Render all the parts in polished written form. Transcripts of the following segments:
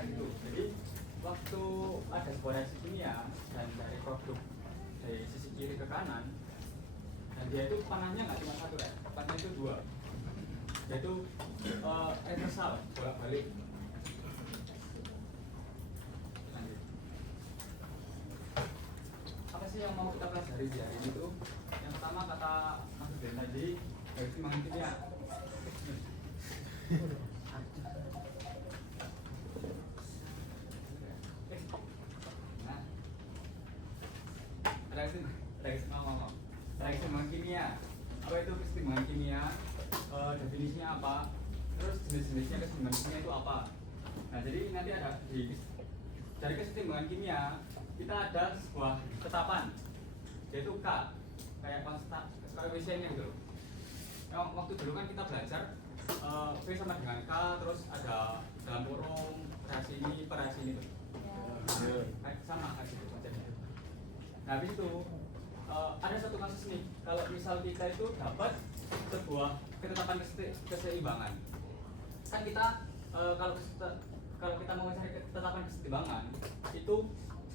kayak gitu. Jadi waktu ada sebuah reaksi kimia dan dari produk dari sisi kiri ke kanan, dan dia itu panahnya nggak cuma satu ya, panahnya itu dua, yaitu reversal bolak-balik. Apa sih yang mau kita pelajari di hari ini tuh? Yang pertama kata Mas Ben tadi dari timbangan kimia. Nah, reaksi timbangan kimia. Apa itu kesetimbangan kimia? Definisinya apa? Terus jenis-jenisnya kesetimbangan kimia itu apa? Nah, jadi nanti ada dari kesetimbangan kimia kita ada sebuah ketetapan yaitu K, kayak konstan koefisiennya gitu. Yang waktu dulu kan kita belajar V sama dengan K, terus ada dalam kurung reaksi ini per reaksi ini tuh. Sama kan gitu macamnya. Nah, habis itu ada satu kasus nih, kalau misal kita itu dapat sebuah ketetapan keseimbangan, kan kita kalau kita mau mencari ketetapan keseimbangan itu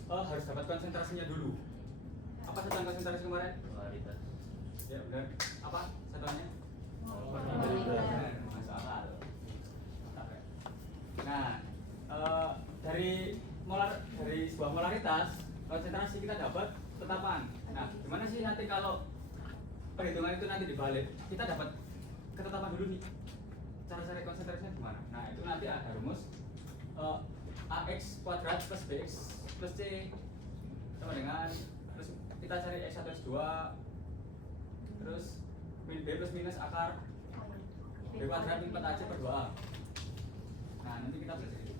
harus dapat konsentrasinya dulu. Apa satuan konsentrasi kemarin? Polaritas. Ya benar. Apa satuannya? Masalah. Nah, dari sebuah molaritas konsentrasi kita dapat ketetapan. Nah, gimana sih nanti kalau perhitungan itu nanti dibalik? Kita dapat ketetapan dulu nih. Cara cari konsentrasinya gimana? Nah, itu nanti ada rumus AX kuadrat plus BX plus C sama dengan, terus kita cari X1 X2 terus B plus minus akar B kuadrat min 4AC per 2A. Nah, nanti kita belajar itu.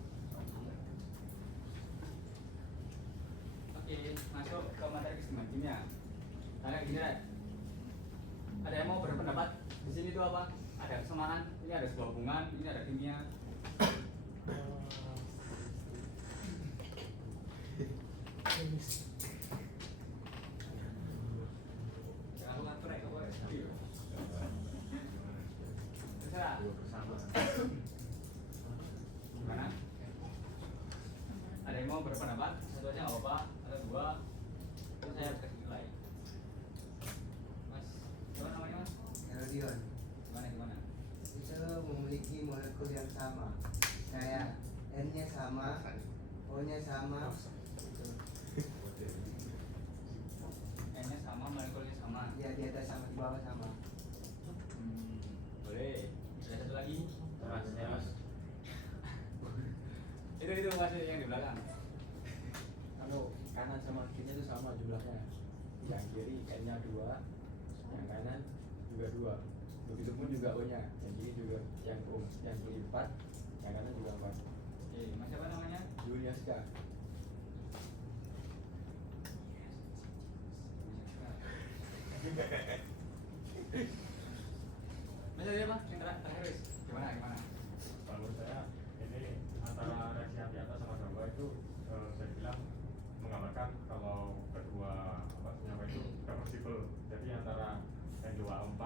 Oke, masuk ke materi keseimbangan kimia. Kayak gini deh. Ada yang mau berpendapat di sini tuh apa? Ada kesamaan, ini ada sebuah hubungan, ini ada kimia. Jangan lupa track apa ya? Terserah. Gimana? Ada yang mau berpendapat? Satu aja nggak apa-apa, ada dua. Terus saya harus kasih nilai. Mas, siapa namanya Mas? Herodion Gimana? itu memiliki molekul yang sama, kayak N-nya sama, O-nya sama, N-nya sama, molekulnya sama. ya di atas sama, di bawah sama. Boleh. Ada satu lagi. Mas. Itu masih yang di belakang. Kalau kanan sama kirinya itu sama jumlahnya. Yang kiri N-nya 2, yang kanan juga 2. Begitupun juga O-nya, yang kiri juga yang kiri 4, yang kanan juga 4. Oke, Mas siapa namanya? Juliaska. Mas ada apa? Yang terakhir wis. Gimana? Kalau menurut saya ini antara reaksi anti atas sama bawah itu saya bilang menggambarkan kalau kedua senyawa itu reversible. Jadi antara N2O4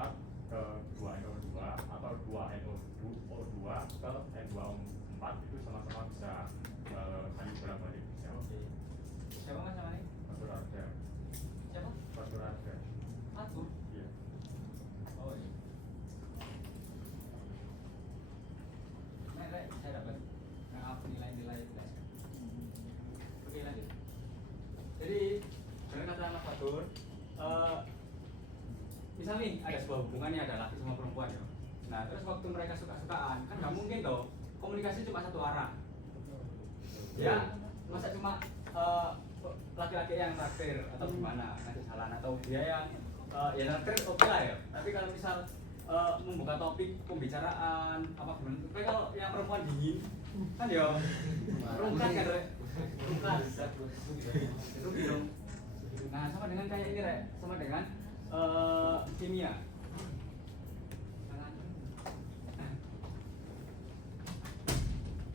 ke 2NO2 atau 2NO2 ke N2O4 itu sama-sama bisa saling bolak-balik. Oke. Siapa Mas namanya? Fatur Arga. Siapa? Fatur Arga. Fatur. Iya. Oh iya. Nek, saya dapat nilai-nilai belajar. Oke, lanjut. Jadi, benar kata Mas Fatur, misal nih ada sebuah hubungan nih, ada laki sama perempuan ya. Nah, terus waktu mereka suka-sukaan, kan nggak mungkin toh komunikasi cuma satu arah. Ya, masa cuma laki-laki yang traktir atau gimana, nanti jalan atau dia yang ya traktir oke lah ya. Tapi kalau misal membuka topik pembicaraan apa gimana, tapi kalau yang perempuan dingin kan ya rungkat kan Rek, rungkat itu dong. Nah, sama dengan kayak ini Rek, sama dengan kimia.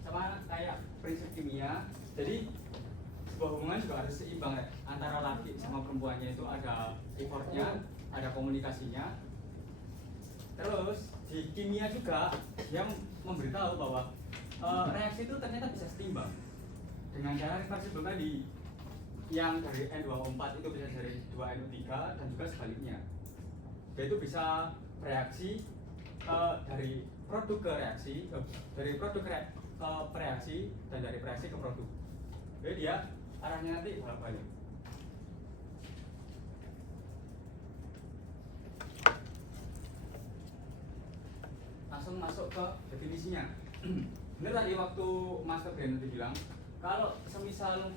Sama kayak prinsip kimia. Jadi sebuah hubungan juga harus seimbang ya, antara laki sama perempuannya itu ada effortnya, ada komunikasinya. Terus di kimia juga dia memberitahu bahwa reaksi itu ternyata bisa setimbang dengan cara reversible tadi, yang dari N2O4 itu bisa dari 2NO3 dan juga sebaliknya, yaitu bisa bereaksi dari produk ke reaksi, dari produk ke reaksi dan dari reaksi ke produk. Jadi dia arahnya nanti bolak-balik. Langsung masuk ke definisinya. Bener tadi waktu Mas Febrian itu bilang kalau semisal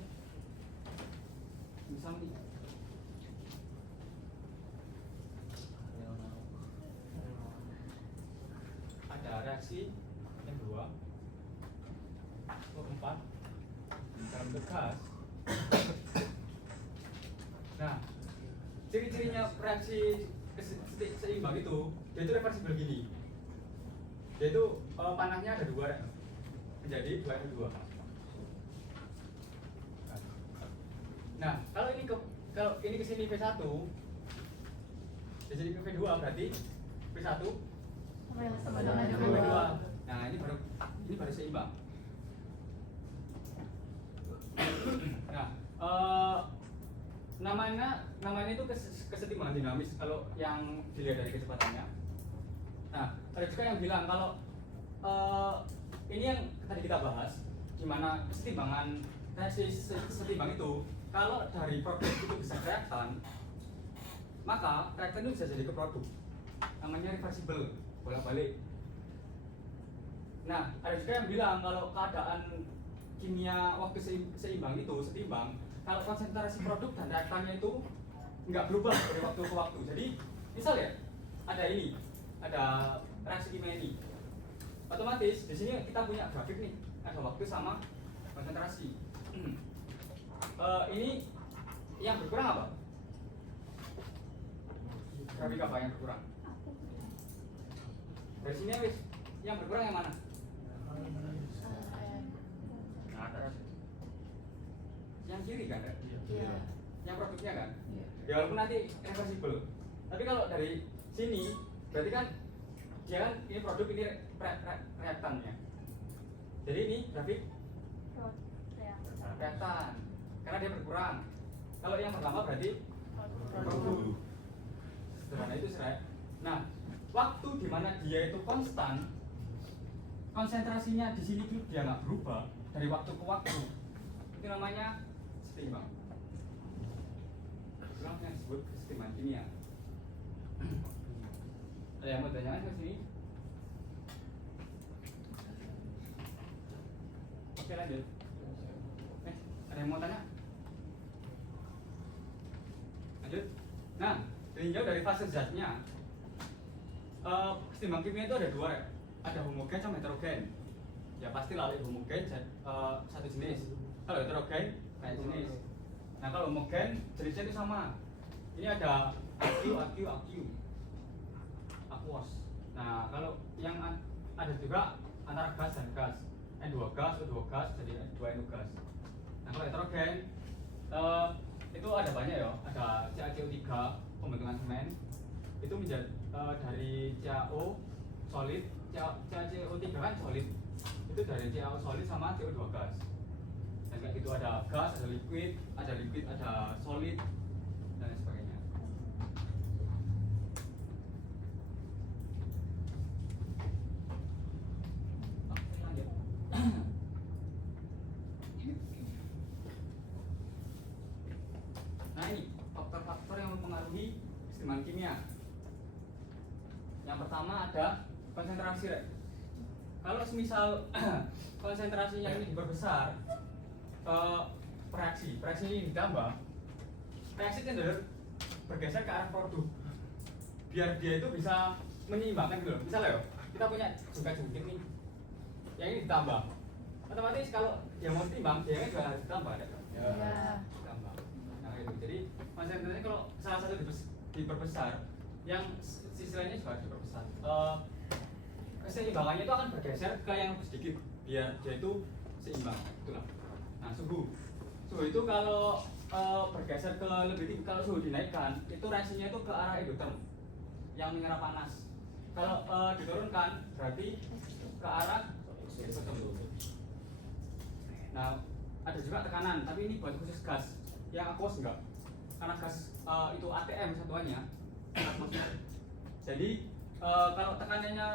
nih ada reaksi yang kedua keempat dalam gas. Nah, ciri-cirinya reaksi seimbang itu, dia itu reversible gini, yaitu panahnya ada dua menjadi 2N2. Nah, kalau ini ke sini V1, di sini ke V2 berarti V1 sama dengan V2. Nah, ini baru seimbang. Nah, namanya itu kesetimbangan dinamis kalau yang dilihat dari kecepatannya. Nah, ada juga yang bilang kalau ini yang tadi kita bahas, gimana kesetimbangan reaksi setimbang itu, kalau dari produk itu bisa reaktan, maka reaktan itu bisa jadi ke produk, namanya reversible, bolak-balik. Nah, ada juga yang bilang kalau keadaan kimia waktu setimbang, kalau konsentrasi produk dan reaktannya itu nggak berubah dari waktu ke waktu. Jadi, misal ya, ada reaksi kimia ini, otomatis di sini kita punya grafik nih, ada waktu sama konsentrasi. Ini yang berkurang apa? Grafik apa yang berkurang? Dari sini wis, yang berkurang yang mana? Nah, atas. Yang kiri kan? Iya. Yang produknya kan? Iya. Ya walaupun nanti reversible. Tapi kalau dari sini berarti kan dia kan ini produk, ini reaktannya. Jadi ini grafik reaktan karena dia berkurang. Kalau yang pertama berarti produk. Sederhana itu serai. Nah, waktu di mana dia itu konstan, konsentrasinya di sini tuh dia nggak berubah dari waktu ke waktu, itu namanya setimbang. Itulah yang disebut kesetimbangan kimia. Ada yang mau tanyakan ke sini? Oke, lanjut. Ada yang mau tanya? Lanjut. Nah, tinjau dari fase zatnya. Ketimbang kimia itu ada dua, ada homogen sama heterogen. Ya pasti lah homogen satu jenis. Kalau heterogen lain jenis. Nah kalau homogen jenisnya itu sama. Ini ada aqueous. Nah kalau yang ada juga antara gas dan gas, N2 gas, O2 gas, jadi N2NO gas. Nah kalau heterogen itu ada banyak ya, ada CaCO3 pembentukan semen itu menjadi dari CaO solid, CaCO3 kan solid, itu dari CaO solid sama CO2 gas. Dan kayak gitu ada gas, ada liquid, ada solid dan lain sebagainya. Oke, lanjut. Nah ini faktor-faktor yang mempengaruhi kesetimbangan kimia. Yang pertama ada konsentrasi. Kalau semisal konsentrasinya ini diperbesar, reaksi ini ditambah, reaksi cenderung bergeser ke arah produk, biar dia itu bisa menyeimbangkan gitu loh. Misalnya ya, kita punya juga jungkit nih, yang ini ditambah, otomatis kalau dia mau seimbang, dia kan juga harus ditambah, ya? Ditambah. Nah itu, jadi konsentrasinya kalau salah satu diperbesar, yang sisi lainnya juga harus diperbesar. Keseimbangannya itu akan bergeser ke yang lebih sedikit, biar dia itu seimbang, itulah. Nah suhu itu kalau bergeser ke lebih tinggi, kalau suhu dinaikkan, itu reaksinya itu ke arah endoterm yang menyerap panas. Kalau diturunkan berarti ke arah garis tertentu. Nah, ada juga tekanan, tapi ini buat khusus gas. Yang aqueous enggak, karena gas itu ATM satuannya. Jadi kalau tekanannya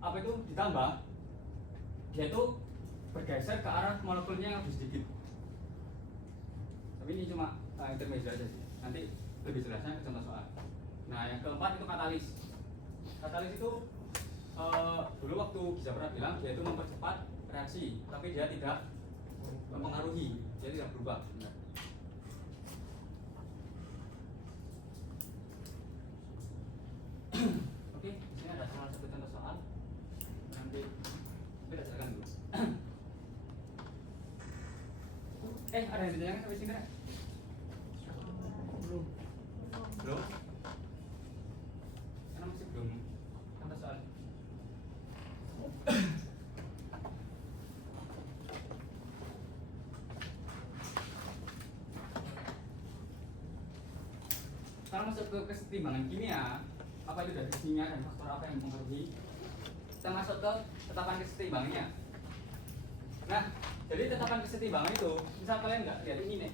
apa itu ditambah, dia itu bergeser ke arah molekulnya yang lebih sedikit. Tapi ini cuma intermezzo aja sih. Nanti lebih jelasnya ke contoh soal. Nah, yang keempat itu katalis. Katalis itu dulu waktu Giza pernah bilang dia itu mempercepat reaksi, tapi dia tidak mempengaruhi, dia tidak berubah. Oke, di sini ada salah satu contoh soal. Nanti kita jelaskan dulu. Ada yang ditanyakan sampai sini nggak? Belum. Belum? Karena masih belum contoh soal. Kalau masuk ke kesetimbangan kimia, apa itu dari kimia dan faktor apa yang mempengaruhi? Kita masuk ke tetapan kesetimbangannya. Nah, jadi tetapan kesetimbangan itu, misal kalian nggak lihat ini nih,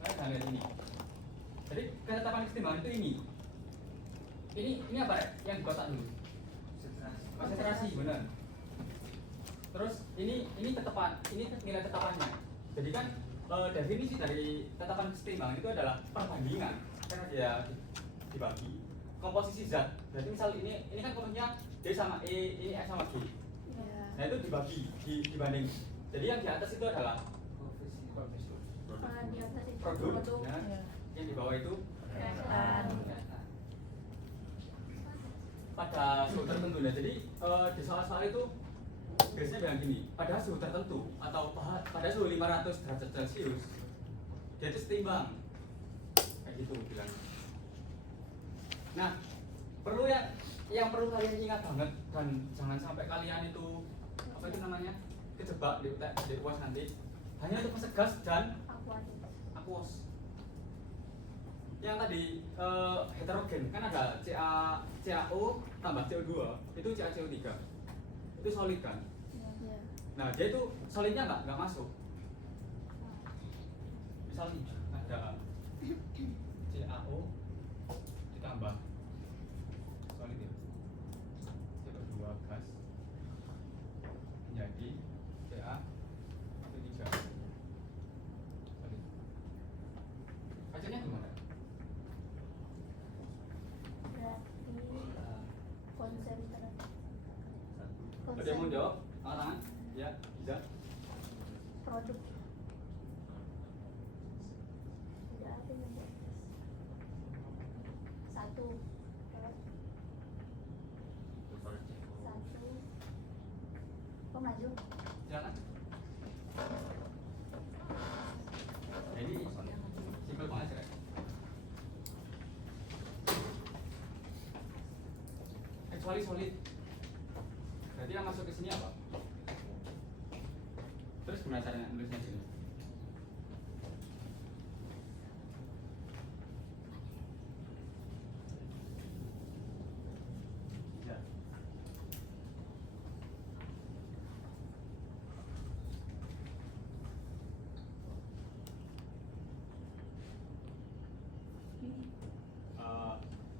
kalian nggak lihat ini. Jadi ketetapan kesetimbangan itu ini. Ini apa ya? Yang di kotak dulu. Konsentrasi, benar. Terus ini tetapan, ini nilai tetapannya. Jadi kan definisi dari tetapan kesetimbangan itu adalah perbandingan, karena dia dibagi komposisi zat. Jadi misal ini kan komposisinya D sama E, ini F sama G. Nah itu dibagi, dibanding. Jadi yang di atas itu adalah Di atas itu produk, ya. Yang di bawah itu pada suhu tertentu. Nah, jadi di soal-soal itu biasanya bilang gini, pada suhu tertentu atau pada suhu 500 derajat Celcius dia itu setimbang, kayak gitu bilang. Nah, perlu yang perlu kalian ingat banget dan jangan sampai kalian itu apa itu namanya kejebak di UAS nanti, hanya untuk fase gas dan aqueous. Yang tadi heterogen kan ada CaO tambah CO2 itu CaCO3 itu solid kan. Nah dia itu solidnya nggak masuk. Misalnya ada CaO ditambah solid ya, CO2 gas menjadi CaCO3 solid. Hasilnya gimana? Ada yang mau jawab? Angkat tangan? Ya, bisa. Produk. Tidak apa yang di atas. Satu. Kok maju? Silakan. Jadi simpel banget ya. Kecuali solid. Berarti yang masuk ke sini apa? Terus gimana caranya nulisnya sini? Ya.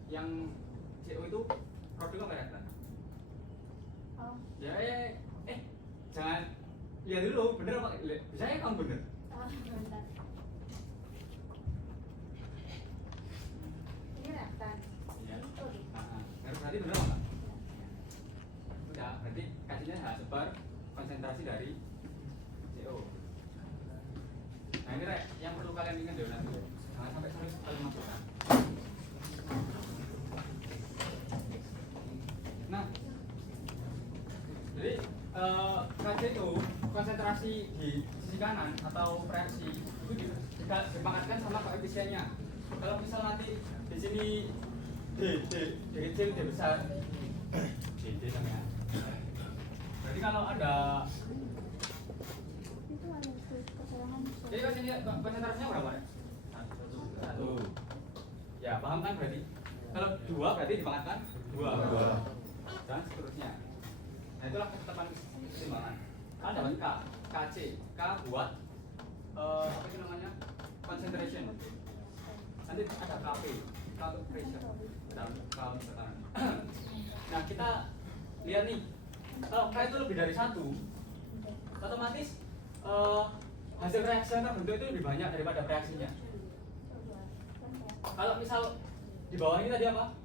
Yang CO itu produk apa reaktan? Oh. Ya, jangan lihat dulu, bener apa? Bisa ya kamu bener? Bentar. Ini reaktan. Iya. Ini produk. Berarti bener apa? Udah, berarti kajiannya sebar konsentrasi dari CO. Nah ini Rek, yang perlu kalian ingat deh nanti. Jangan sampai serius kalian masukkan. Nah, jadi KC itu konsentrasi di sisi kanan atau reaksi itu dipangatkan sama koefisiennya. Kalau misal nanti di sini D kecil, D besar, D namanya. Berarti kalau ada Itu ada keterangan. jadi kan sini konsentrasinya berapa? Satu. Ya paham kan berarti? Kalau dua berarti dipangatkan dua. Dan seterusnya. Nah itulah ketetapan keseimbangan. Kan dapat K, KC, K buat apa itu namanya? Concentration. Nanti ada KP, K untuk pressure, dan K untuk tekanan. Nah kita lihat nih, kalau K itu lebih dari 1, otomatis hasil reaksi yang terbentuk itu lebih banyak daripada reaksinya. Kalau misal di bawah ini tadi apa?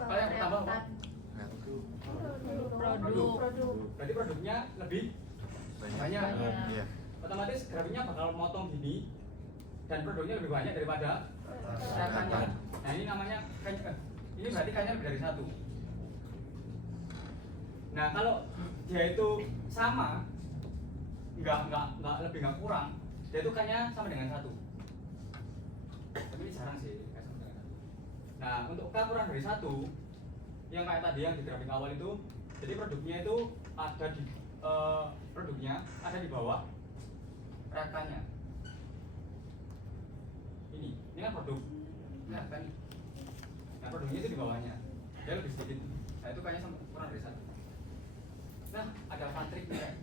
Kalau yang pertama apa? Produk. Berarti produknya lebih banyak. Iya. Otomatis grafiknya bakal motong gini dan produknya lebih banyak daripada reaksinya. Nah ini namanya ini berarti kayaknya lebih dari 1. Nah kalau dia itu sama, nggak lebih nggak kurang, dia itu kayaknya sama dengan 1. Tapi ini jarang sih kayak sama dengan 1. Nah untuk K kurang dari 1, yang kayak tadi yang di grafik awal itu, jadi produknya itu ada di produknya ada di bawah reaktannya. Ini kan produk reaktan. Nah produknya itu di bawahnya, dia lebih sedikit. Nah itu kayaknya sama kurang dari 1. Nah ada fun tricknya.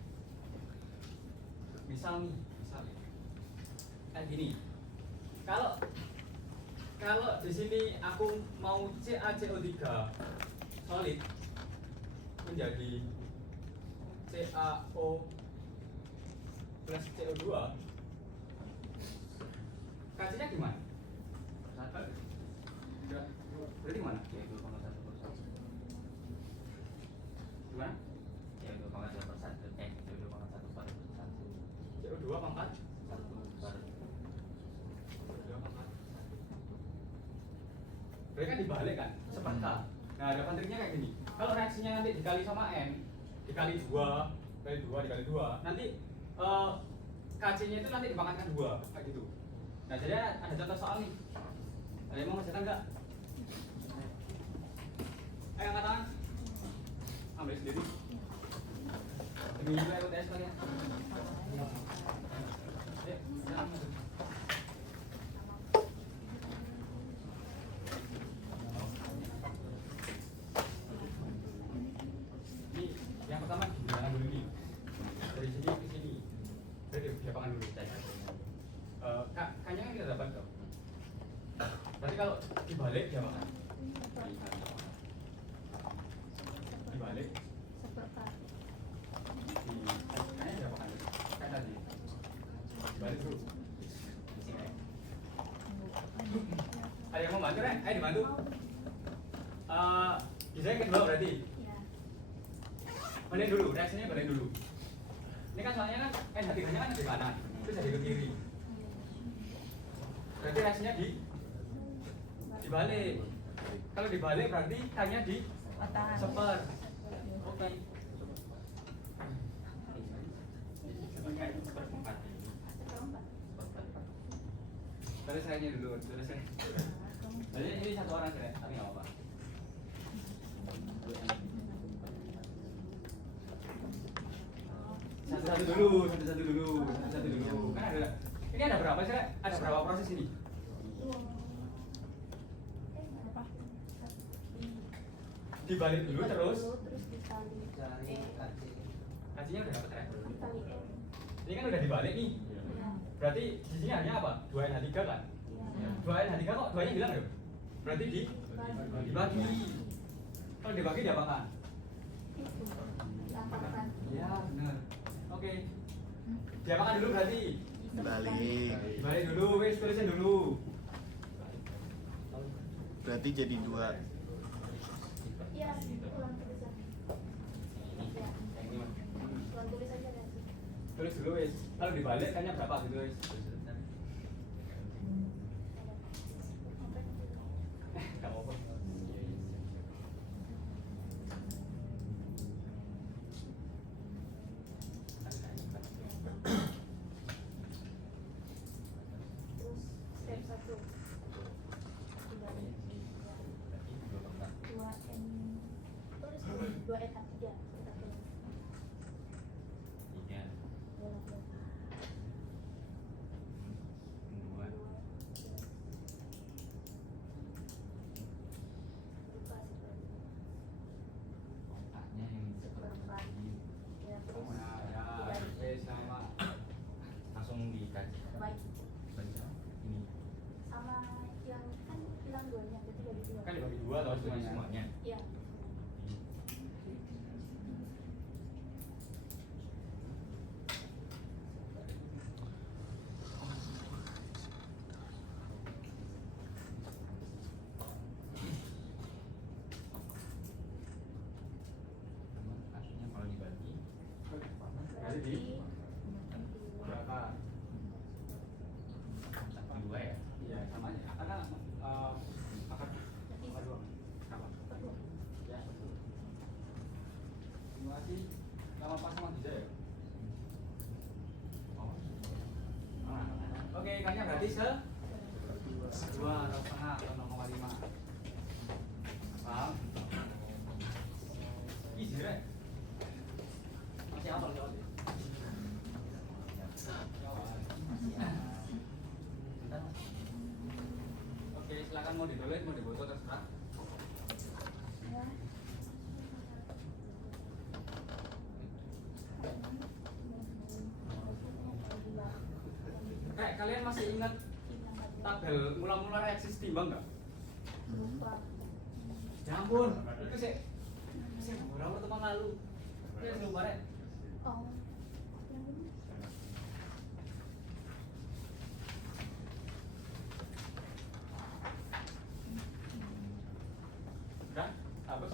Misal kayak gini. Kalau di sini aku mau CaCO3 solid menjadi CaO plus CO2, kasihnya gimana? Berarti gimana? Gimana? CO2 pangkat 1. Berarti kan dibalik kan? Seperti K. Nah ada triknya kayak gini. Kalau reaksinya nanti dikali sama N, dikali 2, dikali 2, nanti KC-nya itu nanti dipangkatkan 2, kayak gitu. Nah jadi ada contoh soal nih. Ada yang mau ngerjakan nggak? Ayo angkat tangan. Ambil sendiri. Demi juga UTS kalian. Ayo, jalan. Ini yang pertama gimana dulu nih? Dari sini ke sini. Dari biapangan dulu. Kayaknya kan kita dapat kok. Berarti kalau dibalik biapangan. Dibalik. Kayaknya biapangan dulu. Kayak tadi. Dibalik dulu. Ada yang mau bantu Ren? Ayo dibantu. Desain kedua berarti. Balik dulu, reaksinya balik dulu. Ini kan soalnya kan NH3-nya kan di kanan, terus jadi ke kiri. Berarti reaksinya dibalik. Kalau dibalik berarti K-nya di seper. Oke. Selesainya dulu, selesai. Jadi ini satu orang saya, tapi nggak apa-apa. Satu-satu dulu. Kan ada, ini ada berapa sih? Ada berapa proses ini? Dibalik dulu terus. dikali Cari KC. Kacinya udah dapet ya? dikali M. Ini kan udah dibalik nih. Berarti di sini hanya apa? 2NH3 kan? 2NH3 kok 2-nya hilang ya? Berarti dibagi. Kalau dibagi diapakan? Itu diapakan? Iya benar. Oke. Diapakan dulu berarti? Balik. Dibalik dulu, wes tulisin dulu. Berarti jadi 2. Iya, ulang tulis aja. Ya, ulang tulis aja kan. Tulis dulu wes. Kalau dibalik kayaknya berapa gitu wes? Gak apa-apa. Terus step 1 dibalik 2N, tulis dulu 2NH3 kita tulis. jadi berapa? Dua ya? Iya sama aja. Karena akar dua. Apa? Ya. Simulasi sama pas sama bisa ya? Oh. Oke, ikannya berarti dua atau setengah atau 0,5. Paham? Easy right? Masih apa lo? Oke, silakan mau ditulis, mau difoto terserah. Kayak kalian masih ingat tabel mula-mula reaksi setimbang nggak? Ya ampun, itu saya beberapa teman lalu. Ya belum bareng. Oh. Udah? Habis?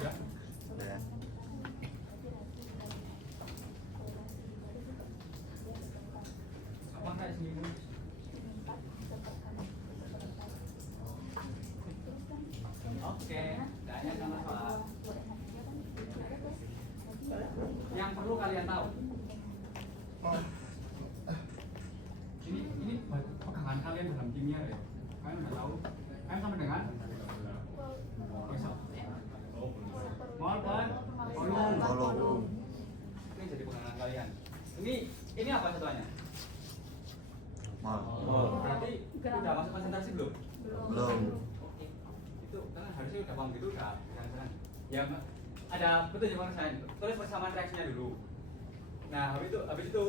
Udah? Ya. Apa kayak seminggu? Oke, tanya sama soal yang perlu kalian tahu. Ini pegangan kalian dalam kimia ya. Kalian udah tahu. Kalian sampai dengan besok. Mol kan? Kolom. Ini jadi pegangan kalian. Ini apa contohnya? Mal. Berarti udah masuk konsentrasi belum? Belum. Oke. Itu karena harusnya udah paham gitu udah jangan-jangan. Ya ada betul jawaban saya. Tulis persamaan reaksinya dulu. Nah, habis itu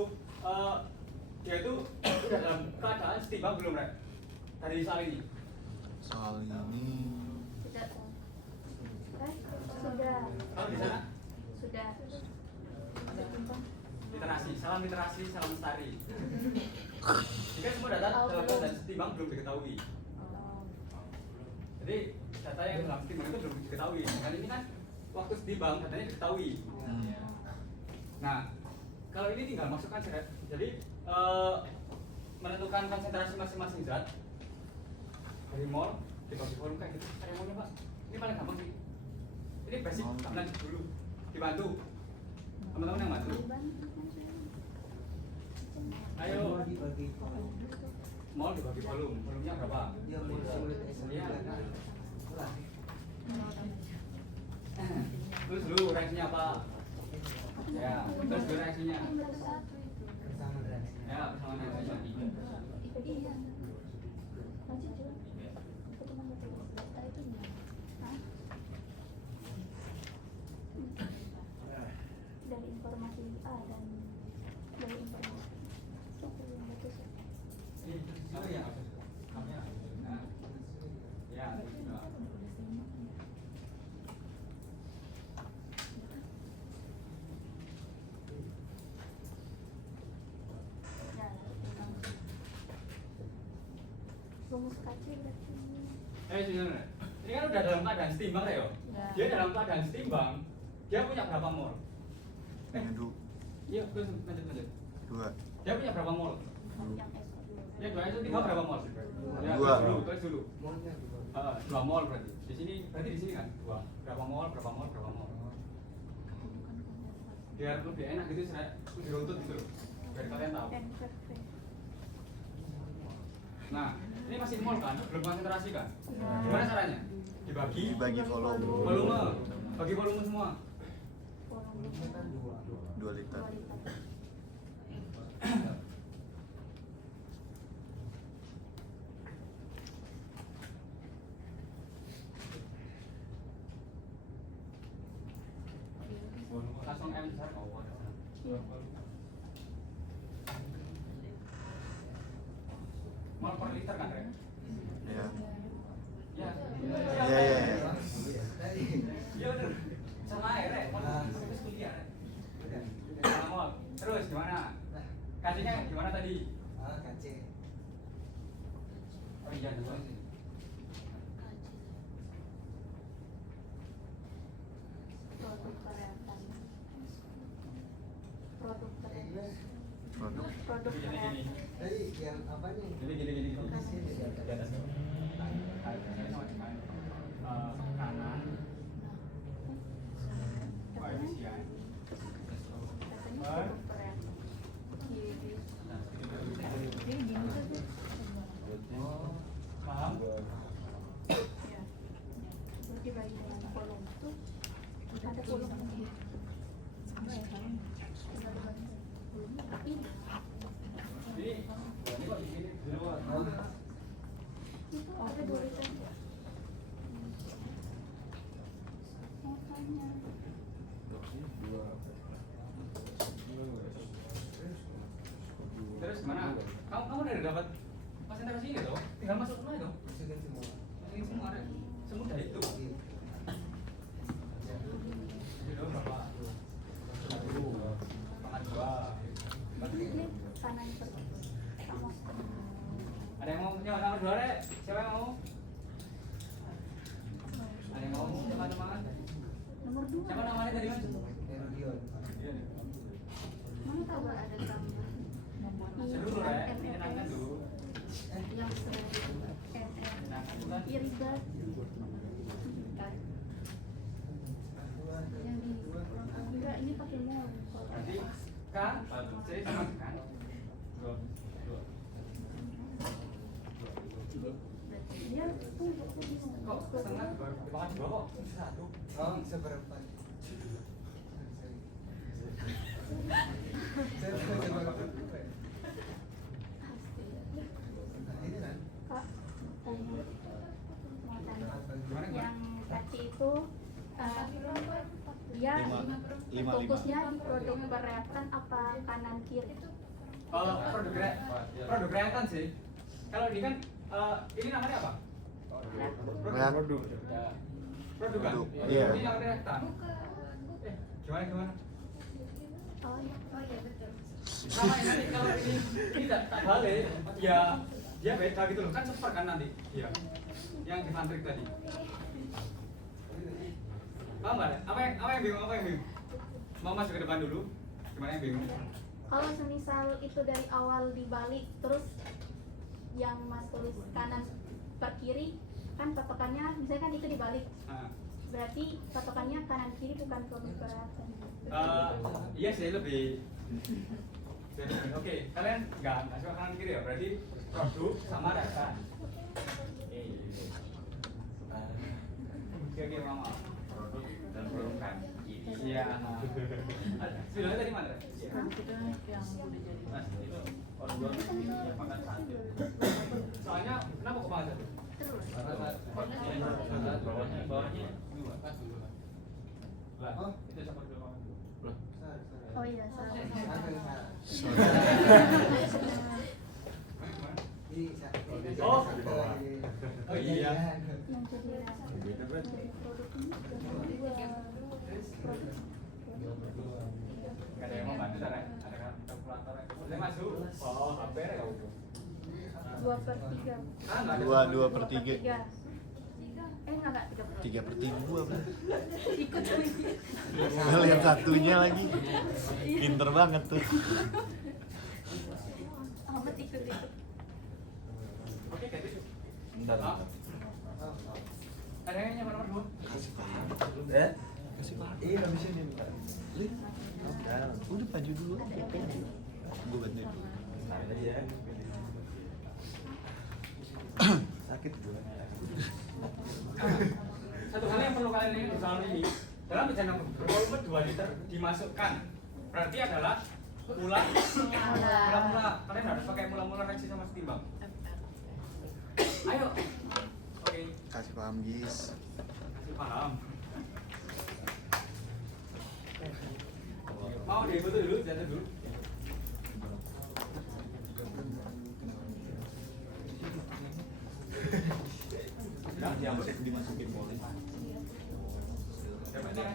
dia itu udah dalam keadaan setimbang belum, Rek? Dari soal ini. Soal ini Sudah. Sudah. Kalau di sana Sudah. literasi, salam lestari. Jika semua data dalam keadaan setimbang belum diketahui. Jadi data yang dalam setimbang itu belum diketahui. Dengan ini kan waktu setimbang datanya diketahui. Nah, kalau ini tinggal masukkan jadi menentukan konsentrasi masing-masing zat dari mol dibagi volume kayak gitu. Kayak molnya, Pak. Ini paling gampang sih. Ini basic, tak lanjut dulu. Dibantu. Teman-teman yang bantu. Ayo. Mol dibagi volume. Volumenya berapa? Dia mau sulit Iya. Ulah. Terus dulu reaksinya apa? Ya, terus dulu reaksinya. Bersama reaksi. Ya, bersama reaksinya. Iya. Lanjut juga. Aku cuma ngerti data itu nih. Hah? Dari informasi A dan dari informasi itu yang bagus ya. Ini apa ya? Apa ya? Nah, ya, gitu. Rumus KC berarti. Sebenarnya, ini kan udah dalam keadaan setimbang ya. Ya. Dia dalam keadaan setimbang, dia punya berapa mol? Minggu Iya, terus lanjut. 2. Dia punya berapa mol? Yang SO dulu. Ya, dua itu tiga berapa mol? Ya, Dua. tulis dulu. Molnya dua. 2 mol berarti. Di sini berarti di sini kan 2. Berapa mol? Biar lebih enak gitu saya diruntut gitu loh. Biar kalian tahu. NPV. Nah, ini masih mol kan? Belum konsentrasi kan? Ya. Gimana caranya? Dibagi Dibagi volume. volume. Bagi volume semua. Molnya kan dua. 2 liter. 2 liter. Langsung M besar kau. Iya. Mol per liter kan, Rek? Ya. Ya. Iya. Tadi. Iya bener. Sama ya, Rek. Mol fokus kuliah, Rek. Udah. Sama mol. Terus gimana? Nah, Kasihnya gimana tadi? KC. namanya tadi mas? Erodion. Iya nih. Mana tahu ada gambar? Seru loh ya, ini enakan dulu. Yang sering Enakan dulu kan. irigat. Yang di enggak ini pakai mol. Berarti K, C sama kan? Dia tuh Kok setengah banget dua kok? Satu. Oh, seperempat. Seperempat. Ini kan? Kak, Gimana gimana? yang tadi itu dia Lima. fokusnya di produk bereakan apa kanan kiri? Produk reakan sih. Kalau ini kan ini namanya apa? Produk. Produk kan? Produk, iya. Ini namanya reakan. Gimana? Oh iya betul. Sama ini nanti kalau ini tak balik, ya dia beda gitu loh kan super kan nanti. Iya. Yang di Fantrik tadi. Paham nggak? Apa yang bingung? Mau masuk ke depan dulu. Gimana yang bingung? Kalau semisal itu dari awal dibalik terus yang mas tulis kanan per kiri kan patokannya misalnya kan itu dibalik Ah. berarti patokannya kanan kiri bukan produk bereakan. Iya sih lebih. Oke, kalian nggak suka kanan kiri ya? Berarti produk sama reakan. Oke, mama. Produk dan produk kan. Iya. Sudah tadi mana? Mas, itu orang dua yang makan satu. Soalnya kenapa kok makan satu? Bawahnya dua. Lah, Oh. itu siapa dulu makan? Oh iya salah. Oh iya. Yang kedua produk ini Gak ada yang mau bantu kan? Ada kan? Kalkulator. Boleh masuk. Oh, hampir ya kamu. 2/3. Ah, nggak ada. 2/3. 3. Enggak 3/3. 3/3 apa? Ikut Gue lihat satunya lagi. Pinter banget tuh. Ahmad ikut. Oke, kayak gitu. Bentar. Ada yang nyamar nomor dua? Kasih paham. Kasih paham. Iya, habis ini bentar. Udah maju dulu. Gue bantuin dulu. Sakit gue. Satu hal yang perlu kalian ingat soal ini, dalam bejana bervolume 2 liter dimasukkan, berarti adalah mula. Kalian harus pakai mula reaksi sama setimbang. Ayo. Oke. Kasih paham, Gis. Kasih paham. Mau dibantu dulu, jatuh dulu. Yang dimasukin boleh.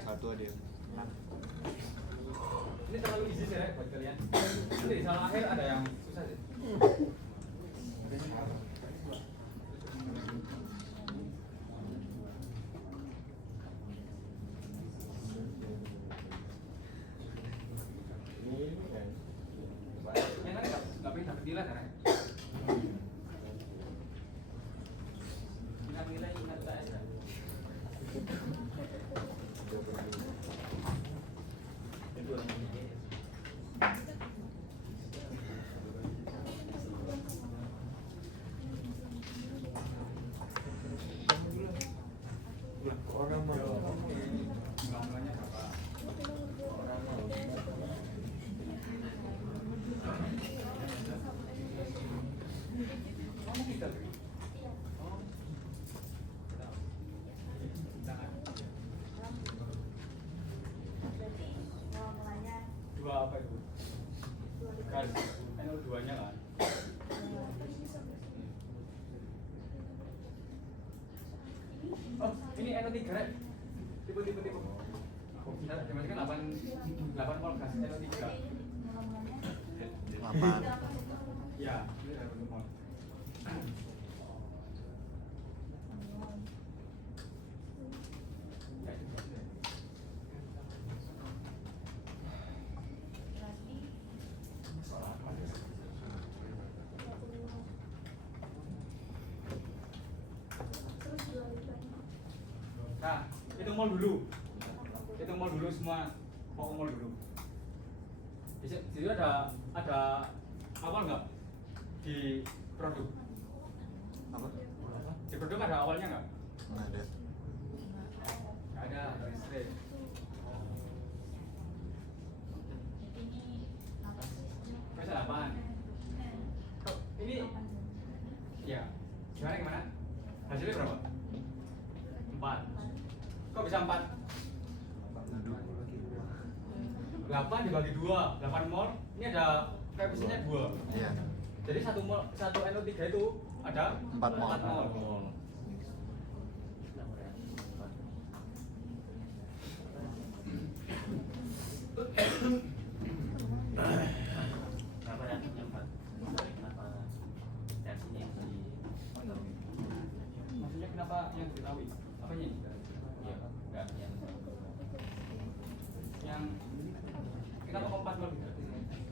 Satu ada yang. Ini terlalu easy sih ya buat kalian. Nanti salah akhir ada yang susah sih. Yang lain nggak pengen dapat nilai kan? Nilai ingat saya. Orang mau. Gambarnya apa? Kita beri. Oh. Berarti mulanya Dua apa itu? Kan, NO2-nya kan? Oh, ini NO3 rek. Tipe. Nah, masih kan 8 volt gas NO3. Lapan. Ya, ini 8 volt. Ya, itu. Nah, hitung mol dulu. Hitung mol dulu semua. Mau mol dulu. Di situ ada awal nggak di produk? Apa? Di produk ada awalnya nggak? Nggak ada. Nggak ada, listrik. Bisa apaan? Kok ini ya gimana? Hasilnya berapa? 4. Kok bisa 4? 8 dibagi 2, 8 mol. Ini ada koefisiennya 2. Iya. Jadi 1 mol, 1 NO3 itu ada 4 mol. 4 mol. Kenapa reaksinya 4? Kenapa reaksinya yang di Maksudnya kenapa yang diketahui? Apanya ini? ya enggak yang Kenapa kok 4 mol?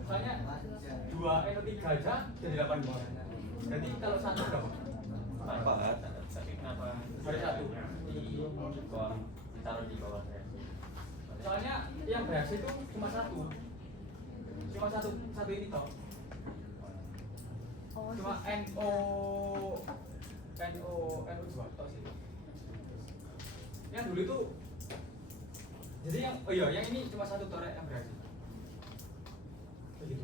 Soalnya 2 NO3 aja jadi 8 mol. Jadi kalau 1 berapa? 4 tapi kenapa Ada 1. di bawah ditaruh di bawah reaksi? Soalnya yang bereaksi itu cuma 1. Cuma satu ini toh. Cuma NO2 toh sih. Yang dulu itu jadi yang ini cuma 1 torek yang bereaksi. Begitu.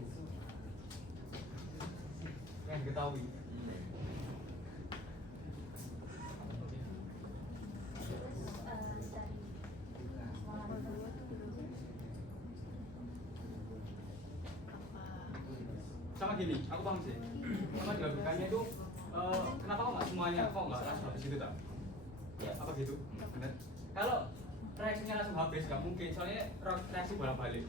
Yang diketahui. Sama gini, aku paham sih. Sama dilakukannya itu kenapa kok nggak semuanya, kok nggak langsung habis gitu tak? Ya. Apa gitu? Bener. Kalau reaksinya langsung habis nggak mungkin, soalnya reaksi bolak-balik.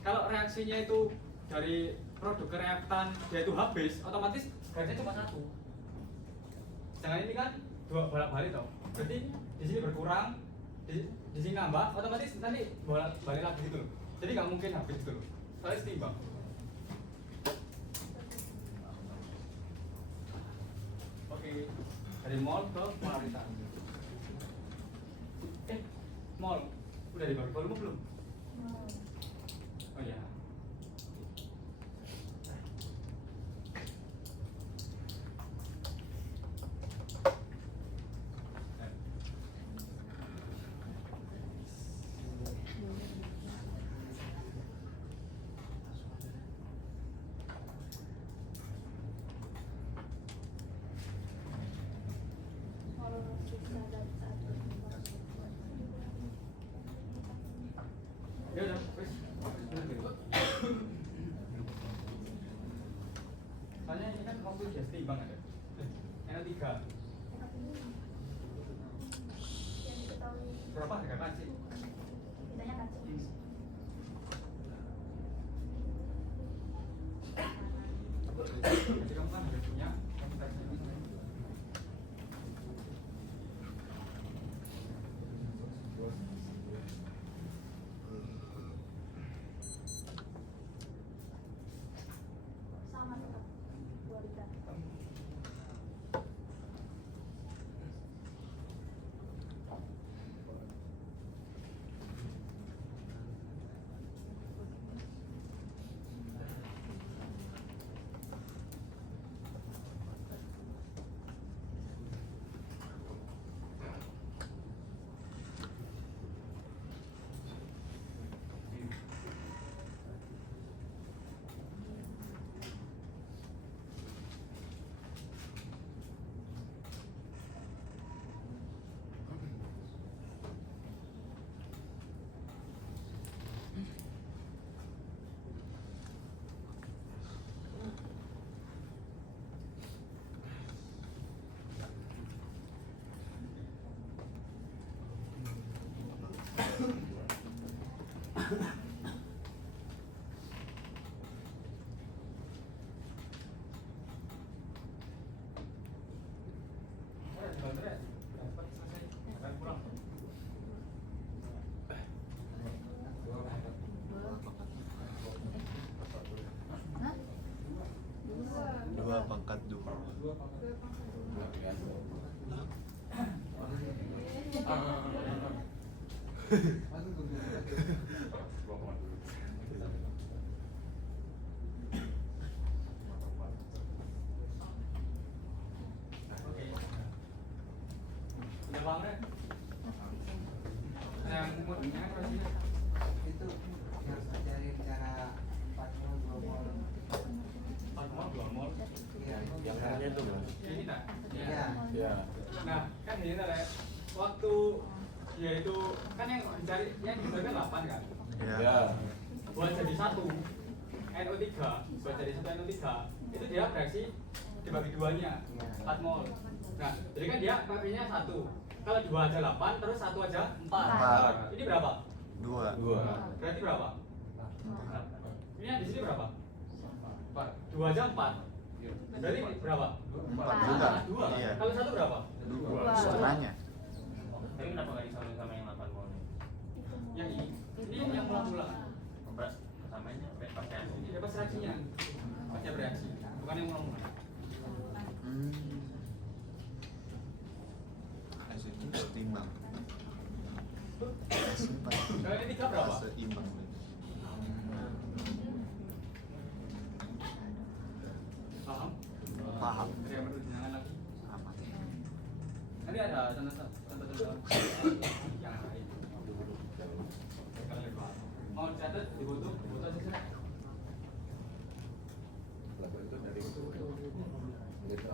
Kalau reaksinya itu dari produk ke reaktan dia itu habis, otomatis garisnya cuma 1. Sedangkan ini kan 2 bolak-balik toh. Berarti di sini berkurang, di sini nambah, otomatis nanti bolak-balik lagi gitu loh. Jadi nggak mungkin habis gitu loh. Soalnya setimbang. Oke, dari mol ke polaritas. Mol udah dibagi volume belum? Oh ya. Ya udah, wes. Soalnya ini kan waktu dia seimbang ada. NO3 berapa harga kancing? Kitanya kacung. Jadi kamu kan harus punya konsentrasi ini. Sama tetap 2 liter. Aduh, tunggu. Gua mau dulu. Oke. Udah paham kan? Yang umurnya apa sih? Itu yang ajarin cara 4 mol, 2 mol. 4 mol, 2 mol. Iya, Yang kanan itu Mas. Ini tak? Iya. Ya. Nah, kan ini ya. Waktu dia itu kan yang dicari kan 8 kan? Ya. Buat jadi satu NO3, buat jadi satu NO3 itu dia bereaksi dibagi duanya 4 mol. Nah, jadi kan dia pakainya 1. Kalau 2 aja 8, terus 1 aja 4. Ini berapa? 2. Berarti berapa? Ini yang di sini berapa? 2 aja 4. Berarti berapa? 4 juga. 2. Iya. Kalau 1 berapa? 2. Setengahnya. Tapi kenapa nggak disamain sama yang 8 mol nih? Yang ini. Ini yang mula-mula. Samainnya pas reaksi. Ini dapat reaksinya. Pasca bereaksi, bukan yang mula-mula. Seimbang. Kalau ini 3 berapa? Seimbang. Paham? Paham. Ada yang perlu ditanyakan lagi? Sama. Nanti ada tanda-tanda yang lain. Kalau lebih paham. Mau dicatat di foto aja sih. Itu dari itu. Gitu.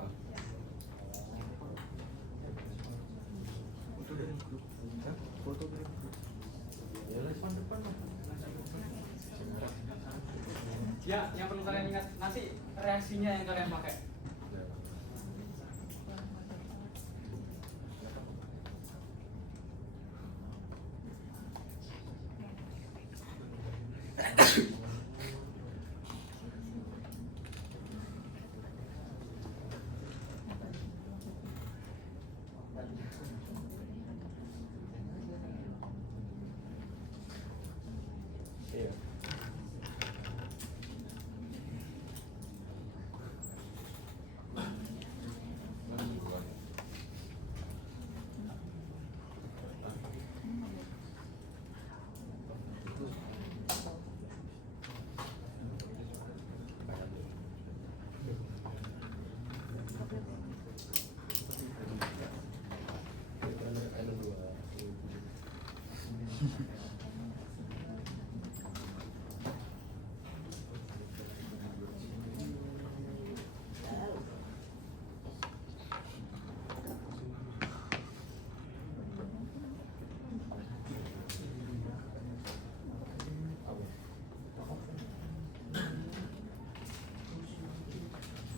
Foto dari grup. Ya depan depan. Ya, yang perlu kalian ingat nanti reaksinya yang kalian pakai. Iya.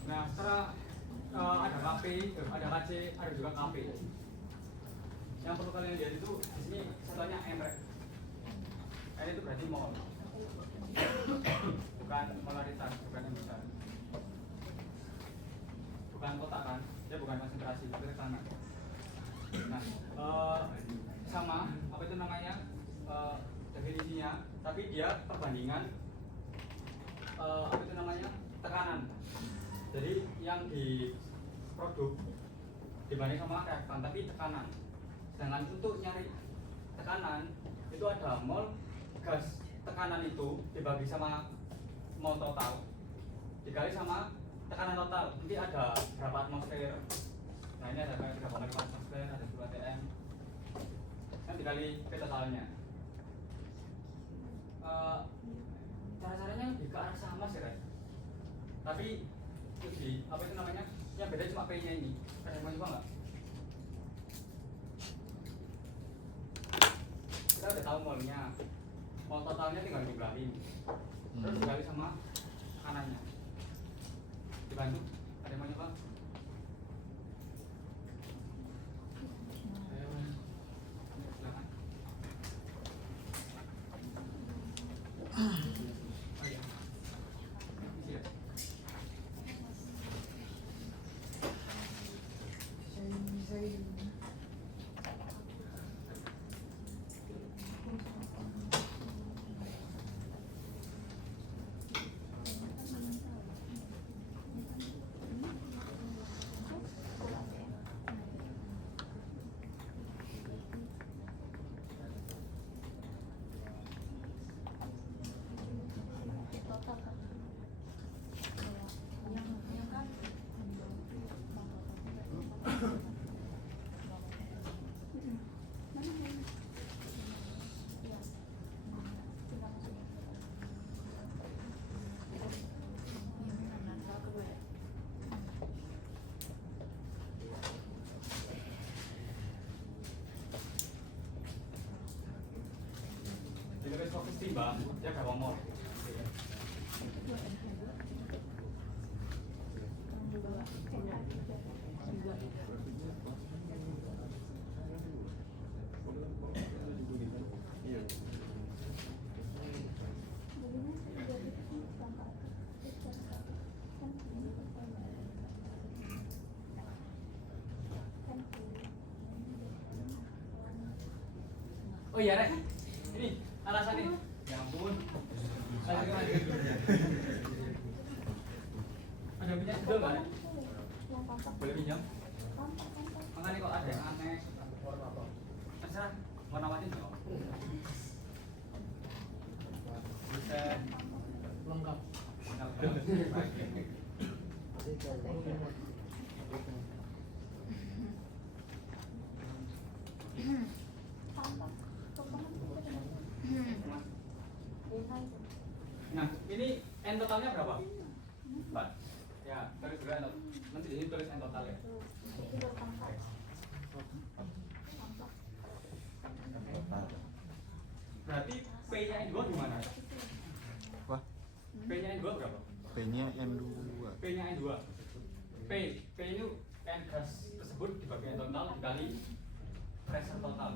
Nah, setelah ada KP, ada KC, ada juga KP. Yang perlu kalian lihat itu di sini satuannya MREC. N itu berarti mol, bukan molaritas, bukan embusan, bukan kotak kan, dia bukan konsentrasi, tapi tekanan. Nah, sama apa itu namanya definisinya, tapi dia perbandingan apa itu namanya tekanan. Jadi yang di produk dibanding sama reaktan tapi tekanan. Sedangkan untuk nyari tekanan itu ada mol gas tekanan itu dibagi sama mol total dikali sama tekanan total. Nanti ada berapa atmosfer. Nah ini ada kayak 3,5 atmosfer, ada 2 atm. Kan dikali P totalnya. Cara-caranya lebih ke arah sama sih, Ren. Tapi di apa itu namanya? Yang beda cuma P-nya ini. Ada yang mau coba nggak? Kita udah tahu molnya. Mol totalnya tinggal dijumlahin. Terus dikali sama kanannya. Dibantu. Ada yang mau coba? Ayo. Silakan. Oh iya. Isi ya. ditimbang dia berapa mol? Oh iya Rek, ini alasannya. Ya ampun. Lanjut. Ada minyak juga nggak Rek? Boleh minyak? Makanya kok ada yang aneh. Terserah, warna warni nggak? Bisa lengkap. Nah, ini N totalnya berapa? 4. Ya, tulis dulu N total. Nanti di sini tulis N total ya. Berarti P-nya N2 gimana? Wah, P-nya N2 berapa? P-nya N2. P-nya N2. P itu N gas tersebut dibagi N total dikali pressure total.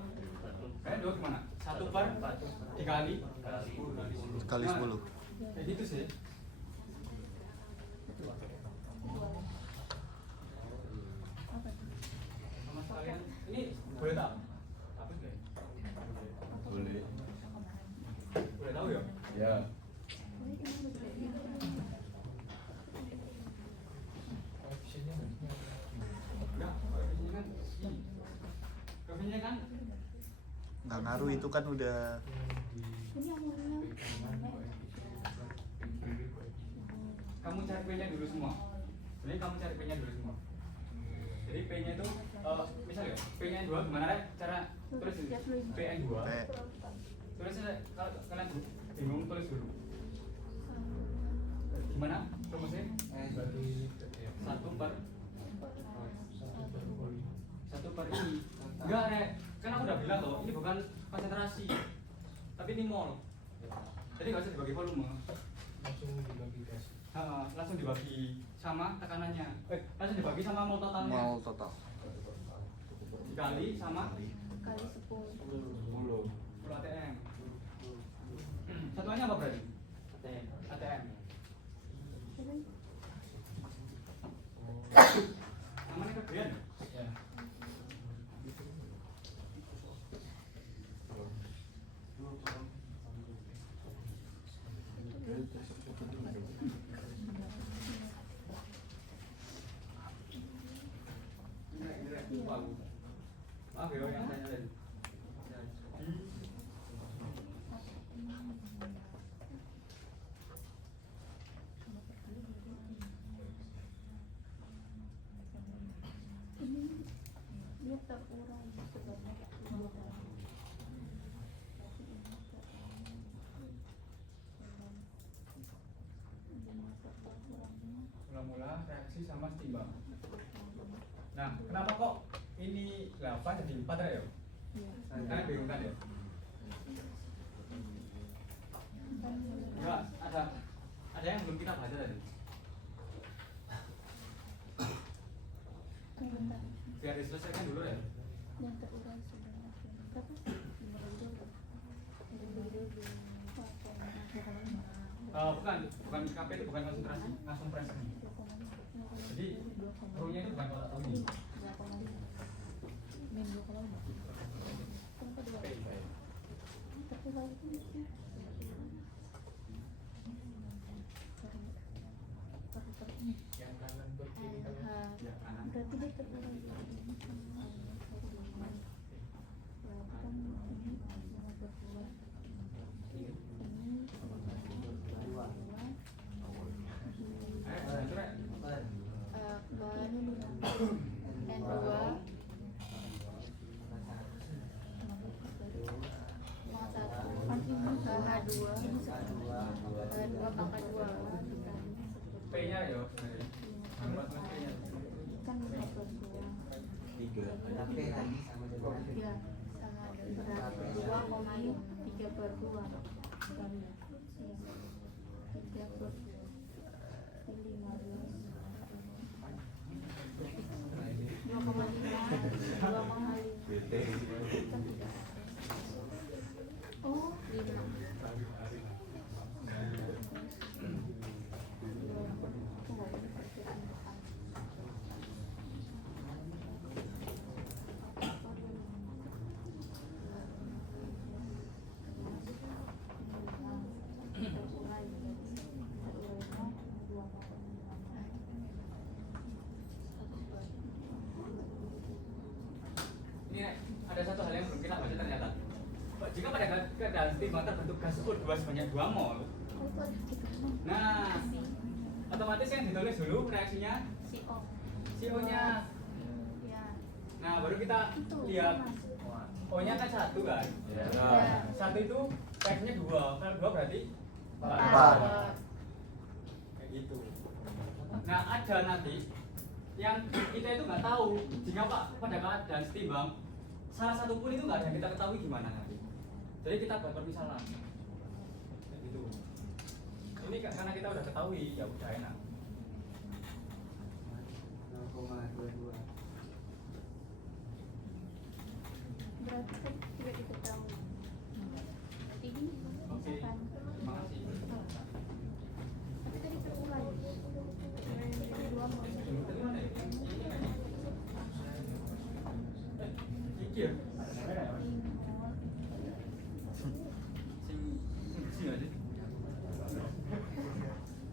N2 gimana? 1 bar dikali Kali 10. Kayak gitu sih. Sama sekalian, ini boleh tahu? Apa sih? Boleh. Boleh tahu ya? Ya. Enggak, koefisiennya kan ini. Koefisiennya kan Nggak ngaruh, itu kan udah kamu cari P-nya dulu semua. Jadi kamu cari P-nya dulu semua. Jadi P-nya itu misal ya, P-nya N2 gimana Rek? Cara tulis ini. P-N2. P. Tulis aja, kalau kalian bingung tulis dulu. Gimana rumusnya? 1 per 1 per ini. Enggak Rek, kan aku udah bilang loh, ini bukan konsentrasi, tapi ini mol. Jadi nggak usah dibagi volume. Langsung dibagi sama tekanannya. Langsung dibagi sama mol totalnya. Mol total. Dikali sama Kali 10. 10 ATM. Satuannya apa berarti? ATM. Namanya kegedean. Ya. Maaf ya yang tanya tadi. Dia terurai sebanyak 2 Mula-mula reaksi sama setimbang. Nah, kenapa kok ini 8 jadi 4 ya? Kalian bingung kan ya? Enggak, ada yang belum kita baca tadi. Biar diselesaikan dulu ya. yang terurai sebanyak berapa? Bukan KP itu bukan konsentrasi, langsung pressure. Jadi rho-nya itu bukan kotak ini. Yang kanan berkiri kanan. Ya, kanan. Berarti dia terurai. P-nya ya sebenarnya. Nomor P-nya. Kan 3. Tapi lagi sama dengan ya sama berarti 2,3/2. Oh, 5. Ini Nek, ada satu hal yang belum kita baca ternyata. Jika pada keadaan setimbang terbentuk gas O2 sebanyak 2 mol, nah otomatis yang ditulis dulu reaksinya CO. CO-nya. Ya. Nah baru kita Itu lihat Mas. O-nya kan 1 kan. Ya. Ya. 1 itu reaksinya 2. Kalau 2 berarti 4. kayak gitu. Nah ada nanti yang kita itu nggak tahu jika Pak pada keadaan setimbang salah satu pun itu nggak ada yang kita ketahui gimana nanti. Jadi kita buat permisalan. Kayak gitu. Ini karena kita udah ketahui ya udah enak. 0,22. Berarti kan tidak diketahui. Berarti ini Oke. misalkan. Terima kasih. Tapi tadi terurai. 2 mol. Tadi mana ya? Iki ya? Sing aja.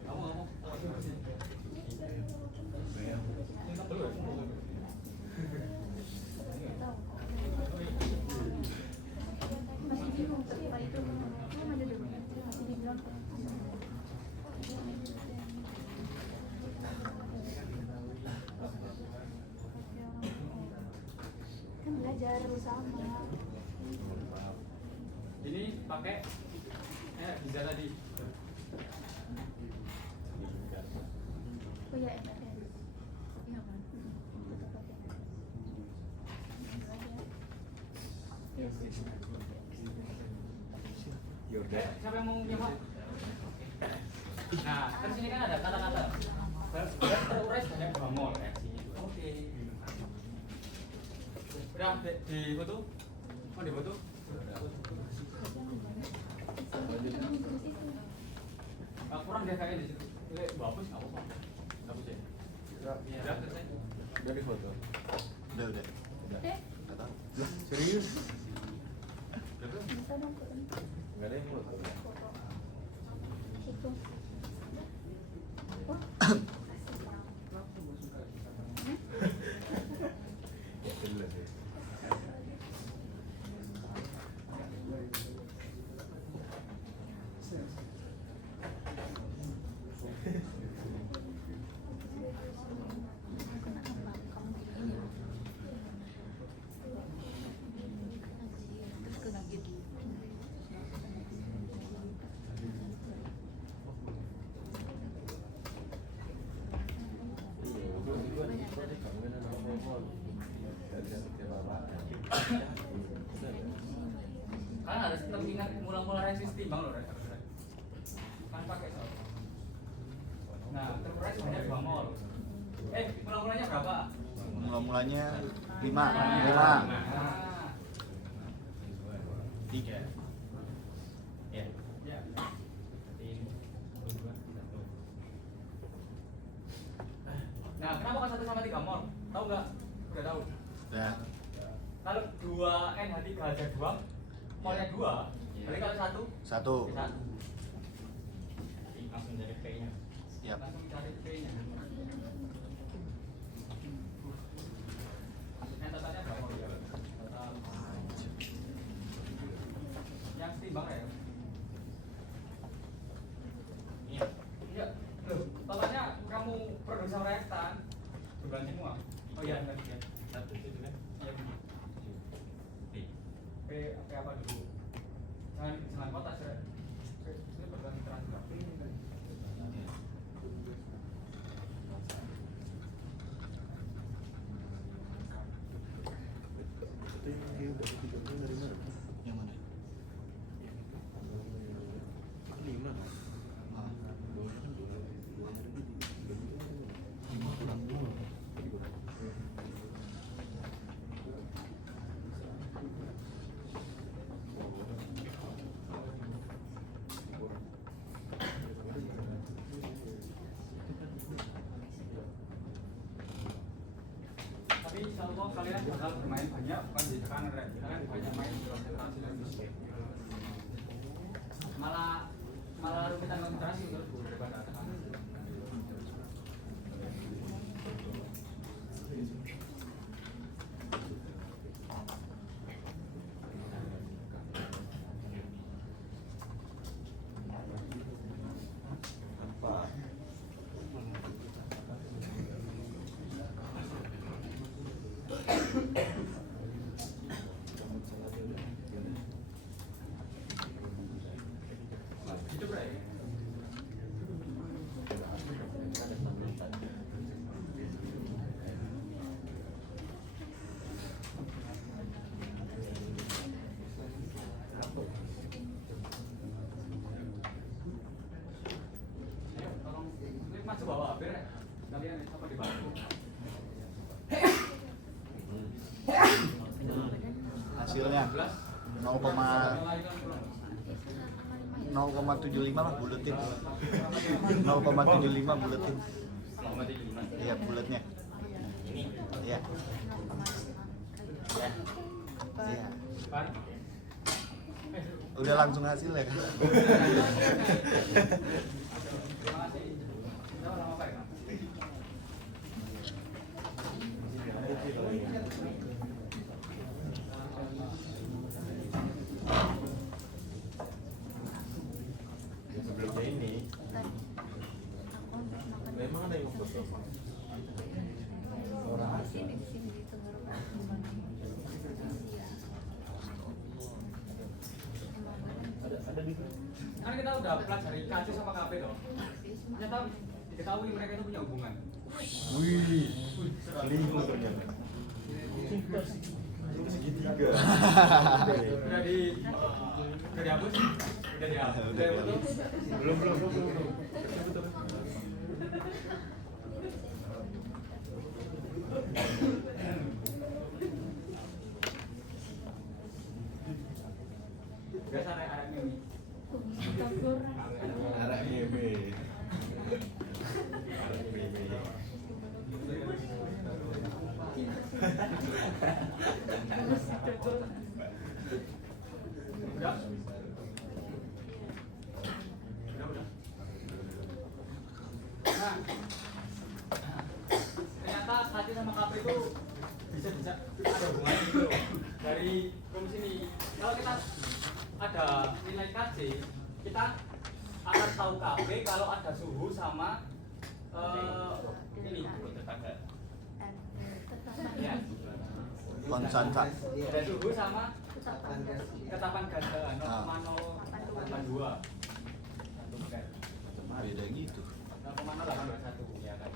Kamu sing tak perlu ya? Masih bingung ketika itu ada dulu. Masih dibilang kan belajar bersama. Ini pakai bisa tadi. Oh ya, MTN. Iya kan? Siapa yang mau nyoba? Nah, kan sini kan ada kata-kata. Terurai sebanyak 2 mol reaksinya. Oke. Udah di foto? Oh di foto? Kurang deh kayaknya di situ. Ini hapus nggak apa-apa. Hapus ya. Udah selesai. Udah di foto. Udah. Deh, Nggak tahu. Serius? bisa dong foto. Enggak ada yang foto. Foto. Itu. Oh. Jelas ya. Kalian harus tetap ingat mula-mula reaksi setimbang loh, kan pakai soal. Nah, terurai sebanyak 2 mol. Mula-mulanya berapa? Mula-mulanya 5. Nah. 3. Ya. Ya. Nah, kenapa kan 1 sama 3 mol? Tahu nggak? Udah tahu. Udah. Kalau 2 NH3HJ2 molnya 2, berarti kalau 1 1. 1. Langsung dari P-nya. Siap. Langsung cari P-nya. Totalnya berapa ya? Total. Yang setimbang ya? Iya. Iya. Loh, totalnya kamu produksi reaktan bukan semua. Oh iya, enggak ya. Satu itu kan? Iya. P apa dulu? Jangan kotak sih. Ini berganti transfer. Yang mana? kalian bakal bermain banyak, bukan di tekanan rek. Kalian banyak main di konsentrasi dan bisnis. Malah rumitan konsentrasi menurutku daripada tekanan. Itu bro. Ayo, tolong ini maju bawa HP rek. Kalian apa dibantu? Hasilnya 0,75 lah buletin. 0,75 buletin. Iya buletnya. Iya. Iya. Udah langsung hasil ya kan? Terima kasih. Kita orang apa ya? Sebelumnya ini memang ada yang foto. Kan kita udah pelajari KC sama KP loh. Ternyata diketahui mereka itu punya hubungan. Wih, selingkuh ternyata. Segitiga. Udah dihapus? Udah dihapus? Udah dihapus? Belum. Biasa arek-arek ini. Arek meme. Arek meme. Udah? Udah. Nah, ternyata KC sama KP itu bisa ada hubungannya gitu loh. Dari rumus ini, kalau kita ada nilai KC, kita akan tahu KB kalau ada suhu sama ini ya, Konstanta. ada suhu sama Ketapan gas. ketapan gas 0,082 Beda gitu. 0,0821 ya kan.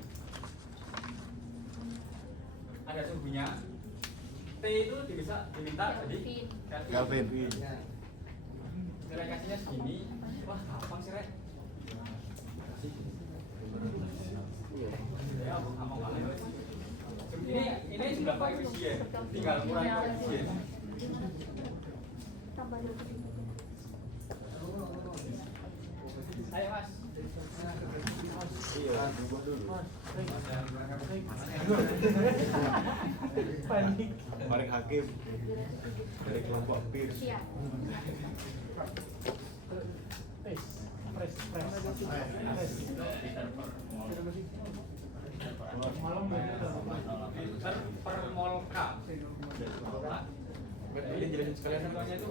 Ada suhunya. T itu bisa diminta jadi Kelvin. Ya. nilai kasihnya segini. Wah, gampang sih, Rek. Ya, gampang banget. Ini sudah pakai efisien, tinggal kurangi efisien. Tambah dulu. Ayo, Mas. Iya, berubah dulu. Panik. Paling hakim dari kelompok PIR. Siap. Liter per mol K. Berarti jelasin sekalian Contohnya itu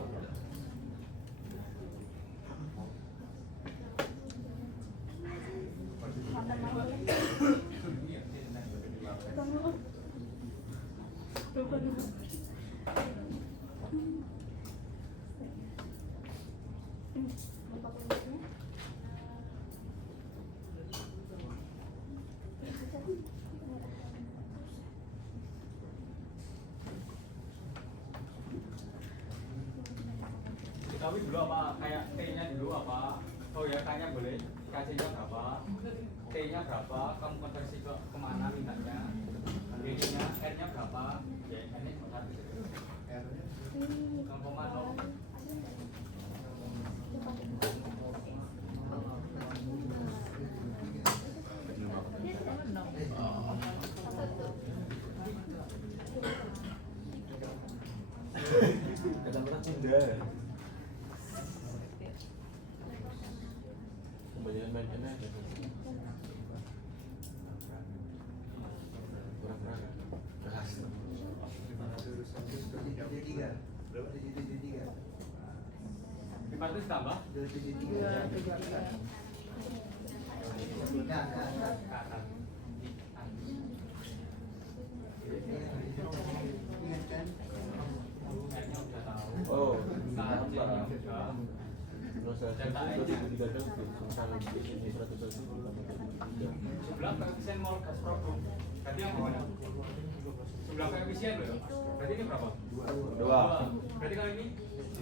Makan malam. Tunggu. Tunggu. Lupa kulitnya. diketahui dulu apa kayak T-nya dulu apa. Oh ya, K-nya boleh. KC-nya berapa? T-nya berapa? Kamu konversi ke kemana mintanya? B-nya, R-nya berapa? Ya, N-nya cuma 1. 0,0. Udah. Kebanyakan main MS ya. Kurang-kurang. Keras. 773. Berapa? 773. 500 tambah 273. Nah. Ingat kan? Oh, tambah. sebelah koefisien mol gas produk. Berarti yang mana? Sebelah koefisien loh. Berarti ini berapa? 2. Berarti kalau ini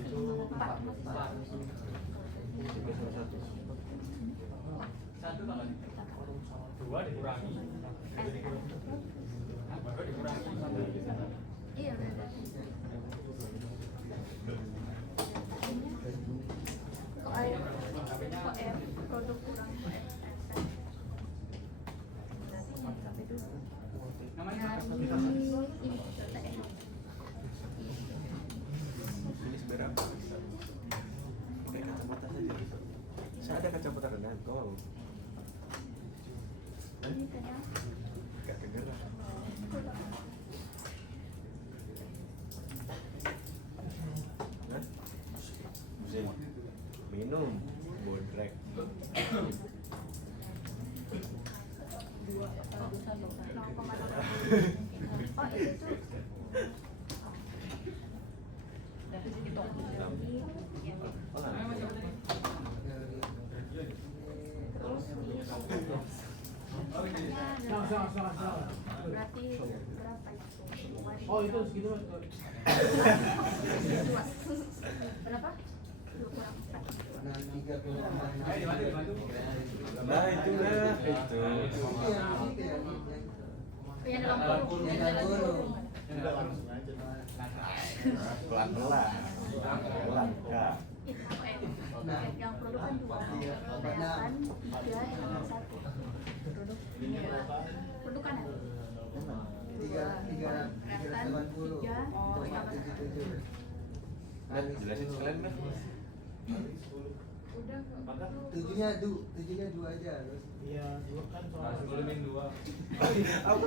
4. 1 kalau ini 2 dikurangi. Baru dikurangi. Iya, beda. Kok air? Kok air? Produk kurang. Namanya apa? Ini Tulis berapa? Pakai kacamata saja. Saya ada kacamata renang, kau mau? ini kayaknya Gak kegerak. Hah? Zin. Minum. Bodrek. 0,1. Oh, itu tuh. Namanya masih apa tadi? Terus Oh, ini. berarti berapa ya? Oh itu segitu. Dua. Berapa? 2 kurang 4. Nah, 30. Ayo dibantu. Nah itu lah. Itu. Yang dalam kurung. Yang dalam kurung. Pelan-pelan. Pelan. Ya. Nah, yang produk kan 2. Kelihatan 3 sama 1. Produk. Produk kan ada? 380. 3,77. Nah, jelasin sekalian kan. Tujuhnya 2 aja. Terus Iya, dua kan soal. Sebelum 2. Apa?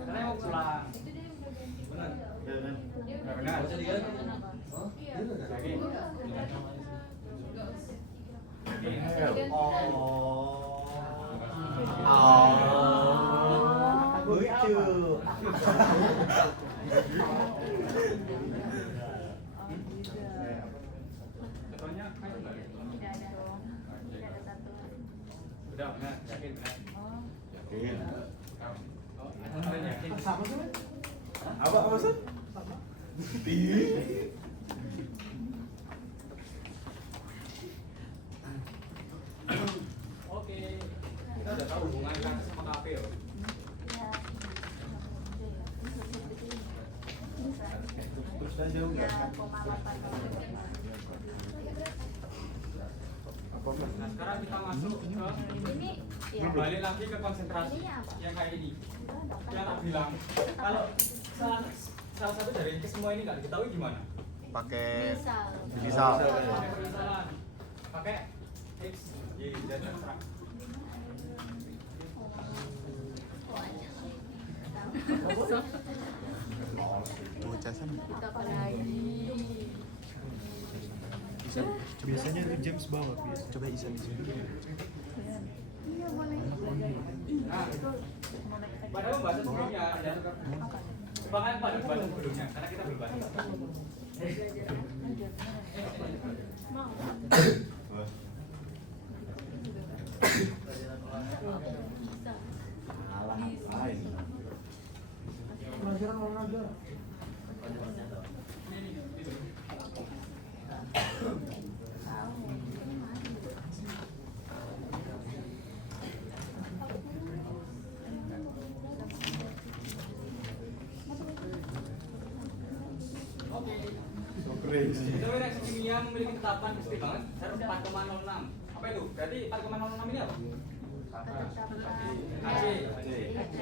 Karena mau pulang. Benar. oh, dulu kan? Lagi. Lucu. Contohnya kayak enggak? Tidak ada dong. Tidak ada satu. Udah benar, yakin benar. Yakin. Oh, kalian yakin? Sama sih, Men? Apa maksud? Sama. Oke. Kita udah tahu hubungan kasus sama KP loh. Ya. Bisa. Terus aja udah. Ya, 0,8. Apa mas? Nah, sekarang kita masuk ke Ini ya. balik lagi ke konsentrasi Ini apa? yang kayak ini. Yang tak bilang, kalau salah satu dari kesemua ini nggak diketahui gimana? Pakai Misal. Misal. Pakai permisalan, pakai X, Y, Z, terserah. Bocasan. Kita apa lagi? Isan. Biasanya itu James bawa. Coba Isan di sini. Iya boleh. Nah, padahal pembahasan sebelumnya ada bahkan pada pembahasan sebelumnya karena kita belum bahas. Mau. Bisa. Alah, lain. Pelajaran olahraga. Oke. So crazy. Itu reaksi kimia memiliki tetapan kesetimbangan harus 4,06. Apa itu? Berarti 4,06 ini apa? Ketetapan. AC. AC.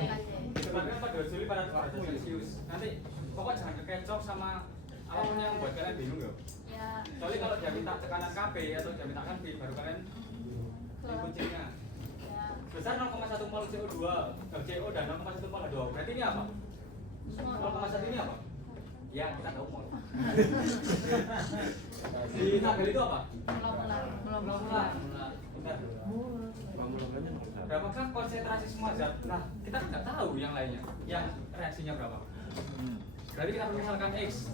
nanti pokok jangan kekecoh sama apapun yang membuat kalian bingung ya. Ya. Soalnya kalau dia minta tekanan KB atau dia minta kan B, baru kalian ini kuncinya. Ya. Besar 0,1 mol CO2, CO dan 0,1 mol H2O. Berarti ini apa? 0,1 ini apa? Ya, kita tahu mol. Di tabel itu apa? Mula. Bentar. Berapakah konsentrasi semua zat? Nah, kita tidak tahu yang lainnya. Yang reaksinya berapa? Berarti kita misalkan X.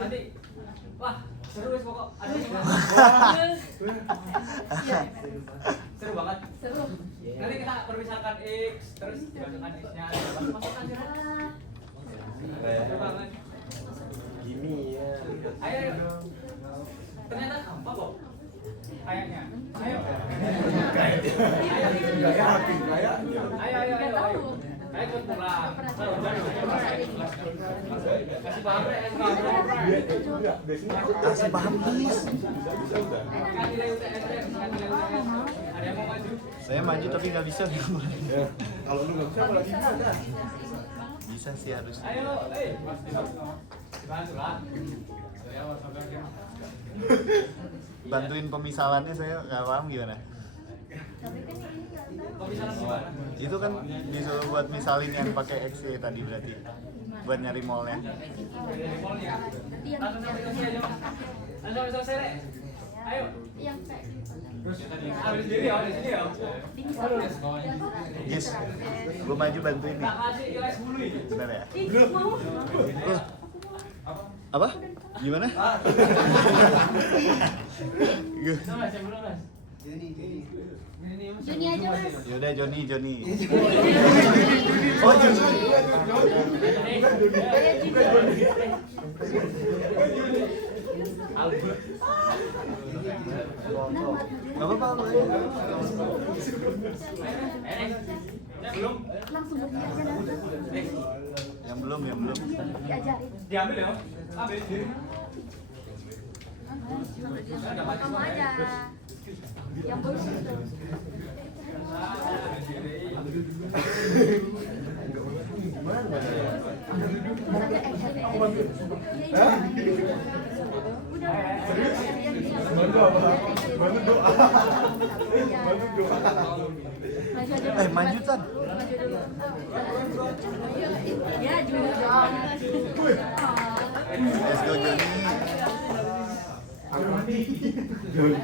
Nanti wah, seru wis pokok. Ada yang seru banget. Seru. Nanti kita permisalkan X, terus dimasukkan X-nya, masukkan aja. Seru banget. Gini ya. Ayo. Ternyata gampang kok. Kayaknya. Ayo. Ayo. Ayo ikut pulang. Kasih paham deh, Kasih paham please. Kasih nilai UTS. Ada yang mau maju? Saya maju tapi nggak bisa. Kalau lu nggak bisa apalagi bisa. Bisa sih harus. Ayo, dibantu lah. Saya sabar ya. Bantuin pemisalannya saya nggak paham gimana. Pemisalan gimana? Itu kan disuruh buat misalin yang pakai X tadi berarti buat nyari mallnya. Dari mallnya. Langsung sampai selesai aja mas. Langsung sampai selesai deh. Ayo. Yang Ambil sendiri ya, di sini ya. Yes, gue maju bantuin nih. Tak kasih ilas dulu ini. Bener ya? mau. Apa? Gimana? Bisa mas, yang belum mas. Juni aja mas. Yaudah Joni. Oh Juni. Albert. Gak apa-apa. Yang belum. Langsung Juni aja datang. Yang belum. Diajarin. Diambil ya. Ambil sendiri. Kamu aja. Yang belum itu. Maju Tan. Ya juga. Let's go Joni. Juli.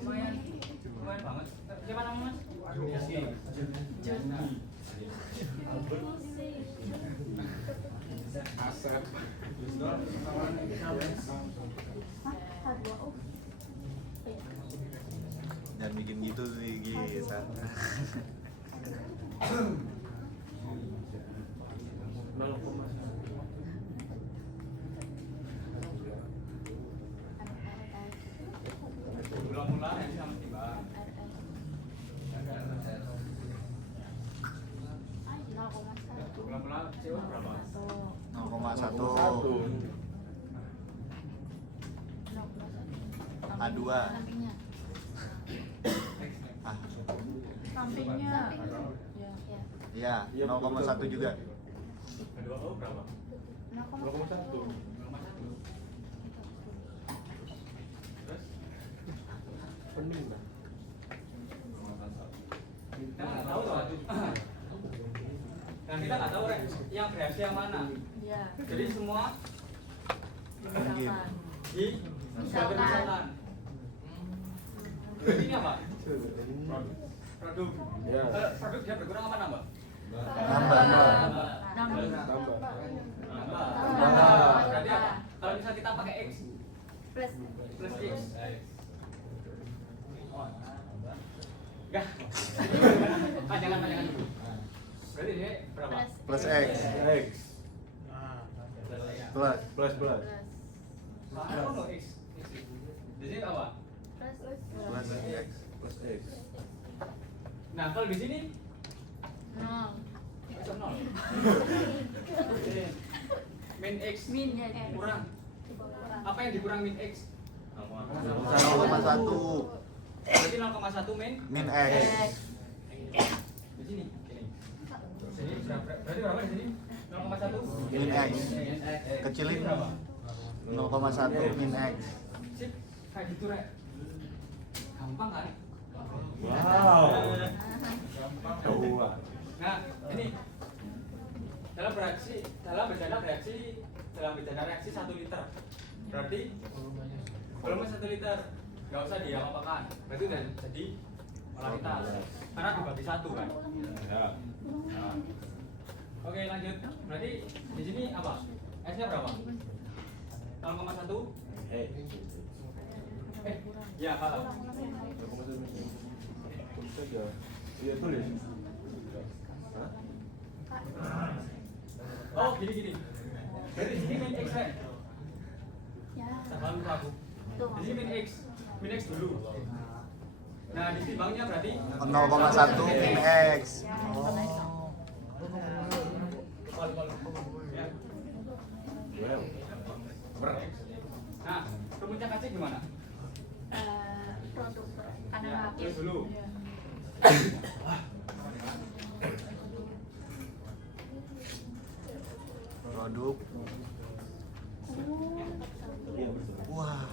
Lumayan banget. Siapa namanya mas? Asep. Jangan bikin gitu sih Gisa. Mula-mula yang sama timbang. Mula-mula CO berapa? 0,1 A2 ah Sampingnya. ya 0,1 juga Kedua O berapa? 0,1. Terus? Pening lah. Kita nggak tahu tuh. Dan kita nggak tahu yang bereaksi yang mana. Ya. Jadi semua mungkin di misalkan. Jadi ini apa? Produk. Ya. Produk dia berkurang apa nambah? nambah Nambah. Berarti apa? Kalau misal kita pakai X Plus. plus X. Enggak. Panjangan dulu. Berarti ini berapa? plus X X plus plus. Soalnya kalau X. Di sini apa? plus X Plus X. Nah, kalau di sini Nol. X nol. Min X Min ya. kurang. Apa yang dikurang min X? 0,1 Berarti 0,1 min X di sini. Sini berarti berapa di sini? min X. Kecilin 0,1 min X. Sip, kayak gitu rek. Gampang kan? Wow. Nah, ini dalam bercanda reaksi 1 liter. Berarti volume 1 liter. Nggak usah diapa-apakan. Berarti udah jadi molaritas. Karena dibagi 1 kan. Ya. Nah. Oke, lanjut. Berarti di sini apa? S-nya berapa? 0,1. Ya, kalau Tulis aja. Iya tulis. Hah? oh gini. Dari sini min X rek. Ya. Sama lupa aku. Di sini min X dulu. Nah, ditimbangnya berarti 0,1 min X. Ya. Well. Nah, rumusnya kacik gimana? Produk kanan Ya, habis. tulis dulu. Produk. Wah.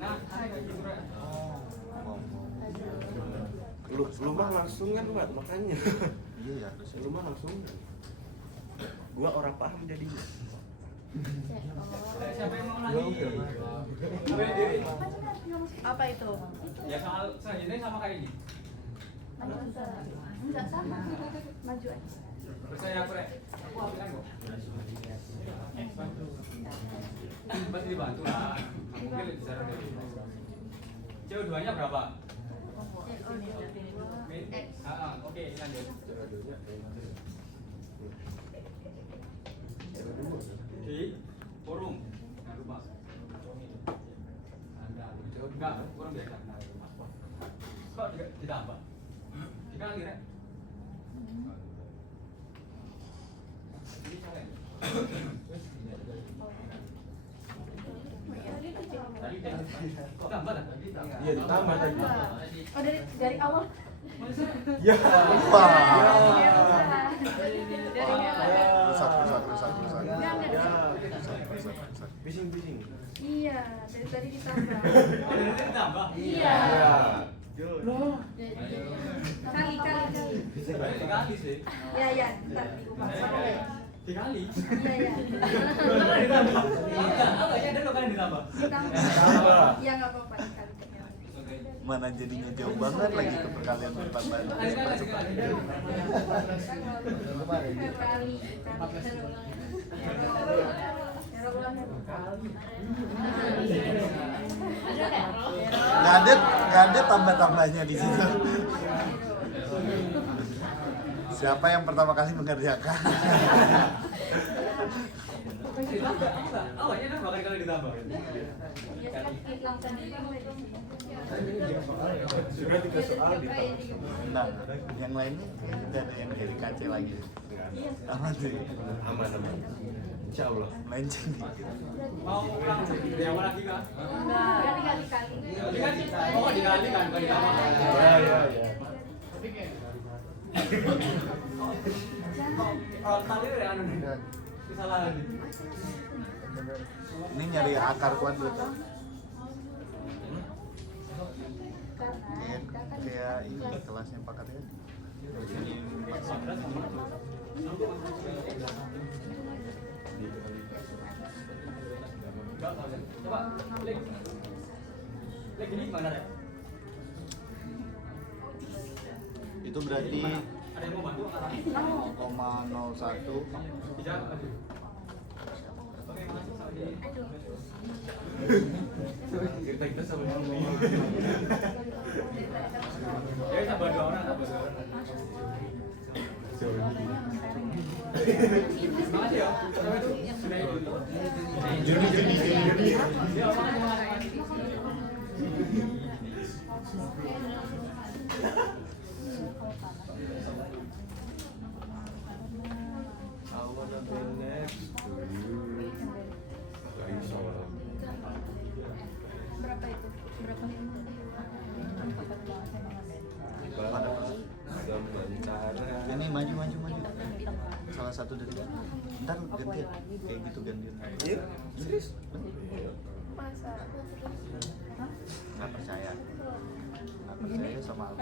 Nah, kayak gitu rek. Lu mah langsung kan buat makanya. Iya, Lu mah langsung. Gua orang paham jadinya. Siapa yang mau lagi? Ambil diri. Apa itu? Ya soal selanjutnya sama kayak ini. Enggak sama. Maju aja. Percaya aku rek. Aku ambilkan kok. Pasti dibantu lah. Mungkin bisa dari. CO2-nya berapa? Min? Oke, lanjut. Di forum. Jangan lupa. Enggak, forum biasa. Kok ditambah? Dikali rek. Ini kalian. Tadi tambah tak? Iya ditambah tadi. Oh, dari awal. Ya. Wah. Rusak. Rusak. Bising. Iya, dari tadi ditambah. Oh, dari tadi tambah? Iya. Loh. Kali. Dikali sih. Ya, ntar diubah. Dikali. Iya. Beneran ditambah? Apa ya dulu kan ditambah? Ditambah. Iya, nggak apa-apa dikali. Mana jadinya jauh banget lagi ke perkalian berempat balik. Nggak ada tambah-tambahnya di situ. Siapa yang pertama kali mengerjakan? Awalnya kan bakal kali ditambah. Sudah 3 soal ditambah. Nah, yang lainnya kayaknya udah ada yang jadi kace lagi. Aman sih. Aman. Insya Allah. Melenceng. Mau ulang dari awal lagi kah? Kali-kali. Oh, dikali kan, bukan ditambah. Ya. Oh, tali dari anu nih. Kesalahan nih. Ini nyari akar kuadrat. Kayak ini kelasnya Pak Katya. Coba, Lek ini gimana ya? Itu berarti Ada yang mau bantu? 0,01. Bisa? Oke, makasih sama dia. Kita sama ngomong. Ya, tambah 2 orang, Makasih ya. Sampai itu sudah itu. Juni. Ya, makasih. I wanna be next to you. Gak bisa lah. Berapa itu? Berapa Sementara. Ini maju. Salah satu dari Ntar gantian kayak gitu gantian. Iya, serius. Masa? Nggak percaya. Nggak percaya sama aku.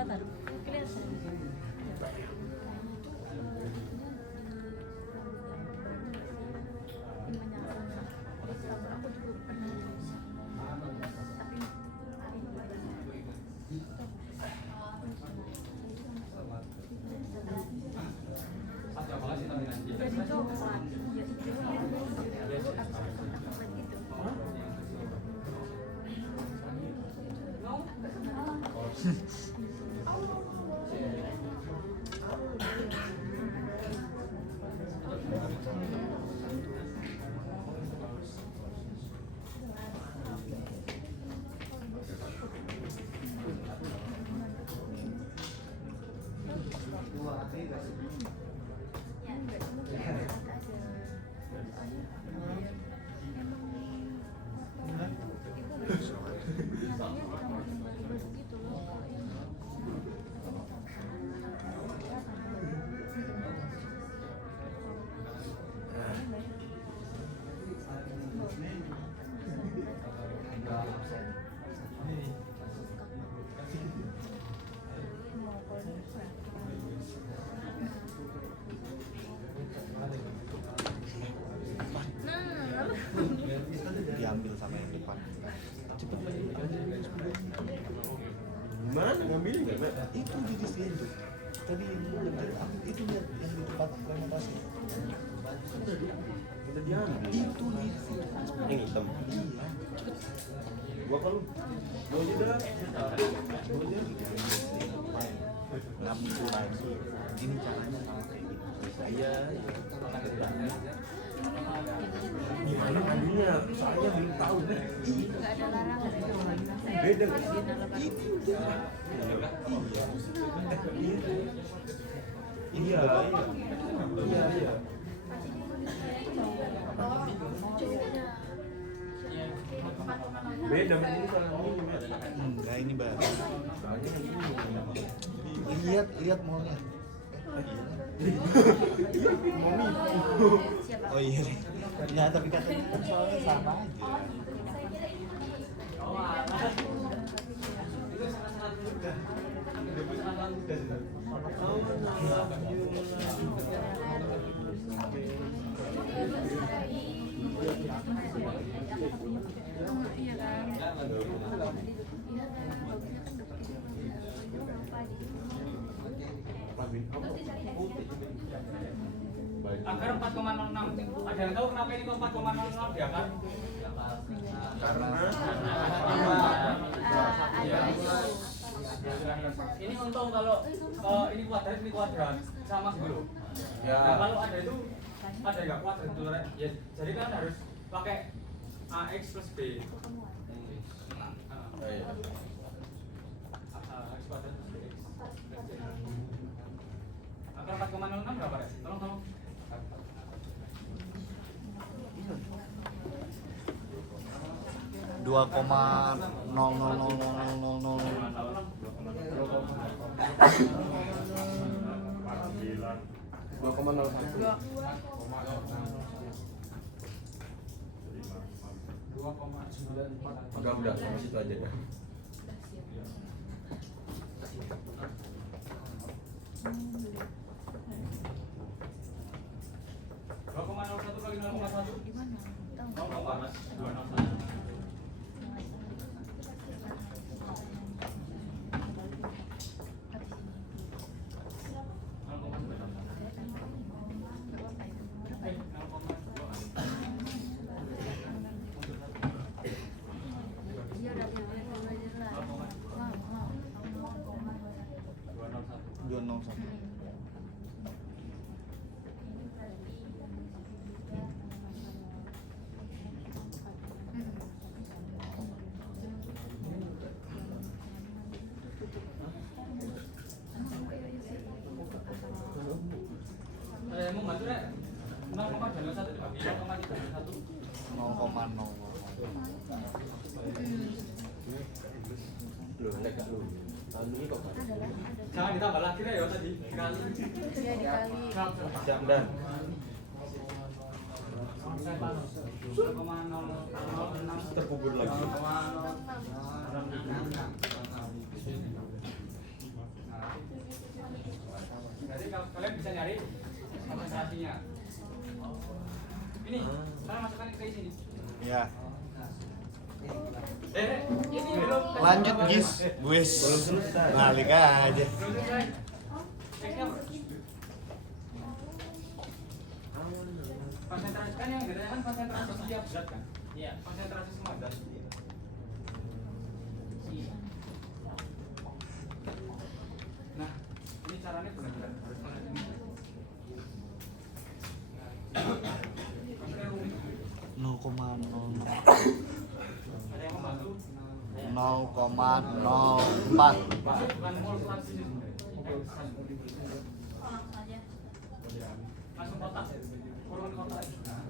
Satu apa sih tapi nanti. Diambil sama yang depan. Cepet lagi. Mana ngambil nggak, Mbak? Itu di disini tuh. Tadi yang aku itu lihat yang di tempat renovasi. Kita diambil. Itu. Yang hitam. Iya. Gua kalau mau juga. Ngambil lagi. Ini caranya sama kayak gitu. Iya. Gimana mandinya? Soalnya belum tahu nih. Nggak ada larangan. Beda kan? Itu dia. Iya. Iya. Beda ini soalnya ini. Enggak, ini baru. Soalnya ini. Lihat mallnya. Oh iya nih. Ya tapi katanya kan soalnya sama aja. Iya kan? Angka 4,06. Ada yang tahu kenapa ini kok 4,06 dia kan? Karena Ini untung kalau ini kuadrat sama dulu. Ya. Nah, kalau ada itu ada nggak kuadrat itu ya, jadi kan harus pakai AX plus B. iya. AX kuadrat plus BX. Angka 4,06 berapa ya? Tolong. 2,94. Udah sama situ aja dah. Kali 0,1 2,1 mau bantu rek 0,21 dibagi 0,31 0,0. Loh, nek lu. Anu ini kok. jangan ditambah lagi ya tadi dikali Iya dikali. Siap dan. Terkubur lagi. Jadi kalian bisa nyari konsentrasinya. Ini, saya masukkan ke sini. Ya. Ini belum. Lanjut Gis, wis. Balik aja. Belum selesai. Teksnya apa? Konsentrasi kan yang bedanya kan konsentrasi setiap zat kan? Iya. Konsentrasi semua zat. Nah, ini caranya benar-benar harus ini. Maksudnya rumit. 0,00 Ada yang membantu? 0,04. Bukan mol fraksi sebenarnya. langsung aja. Langsung kotak. Kurungan kotak. Nah.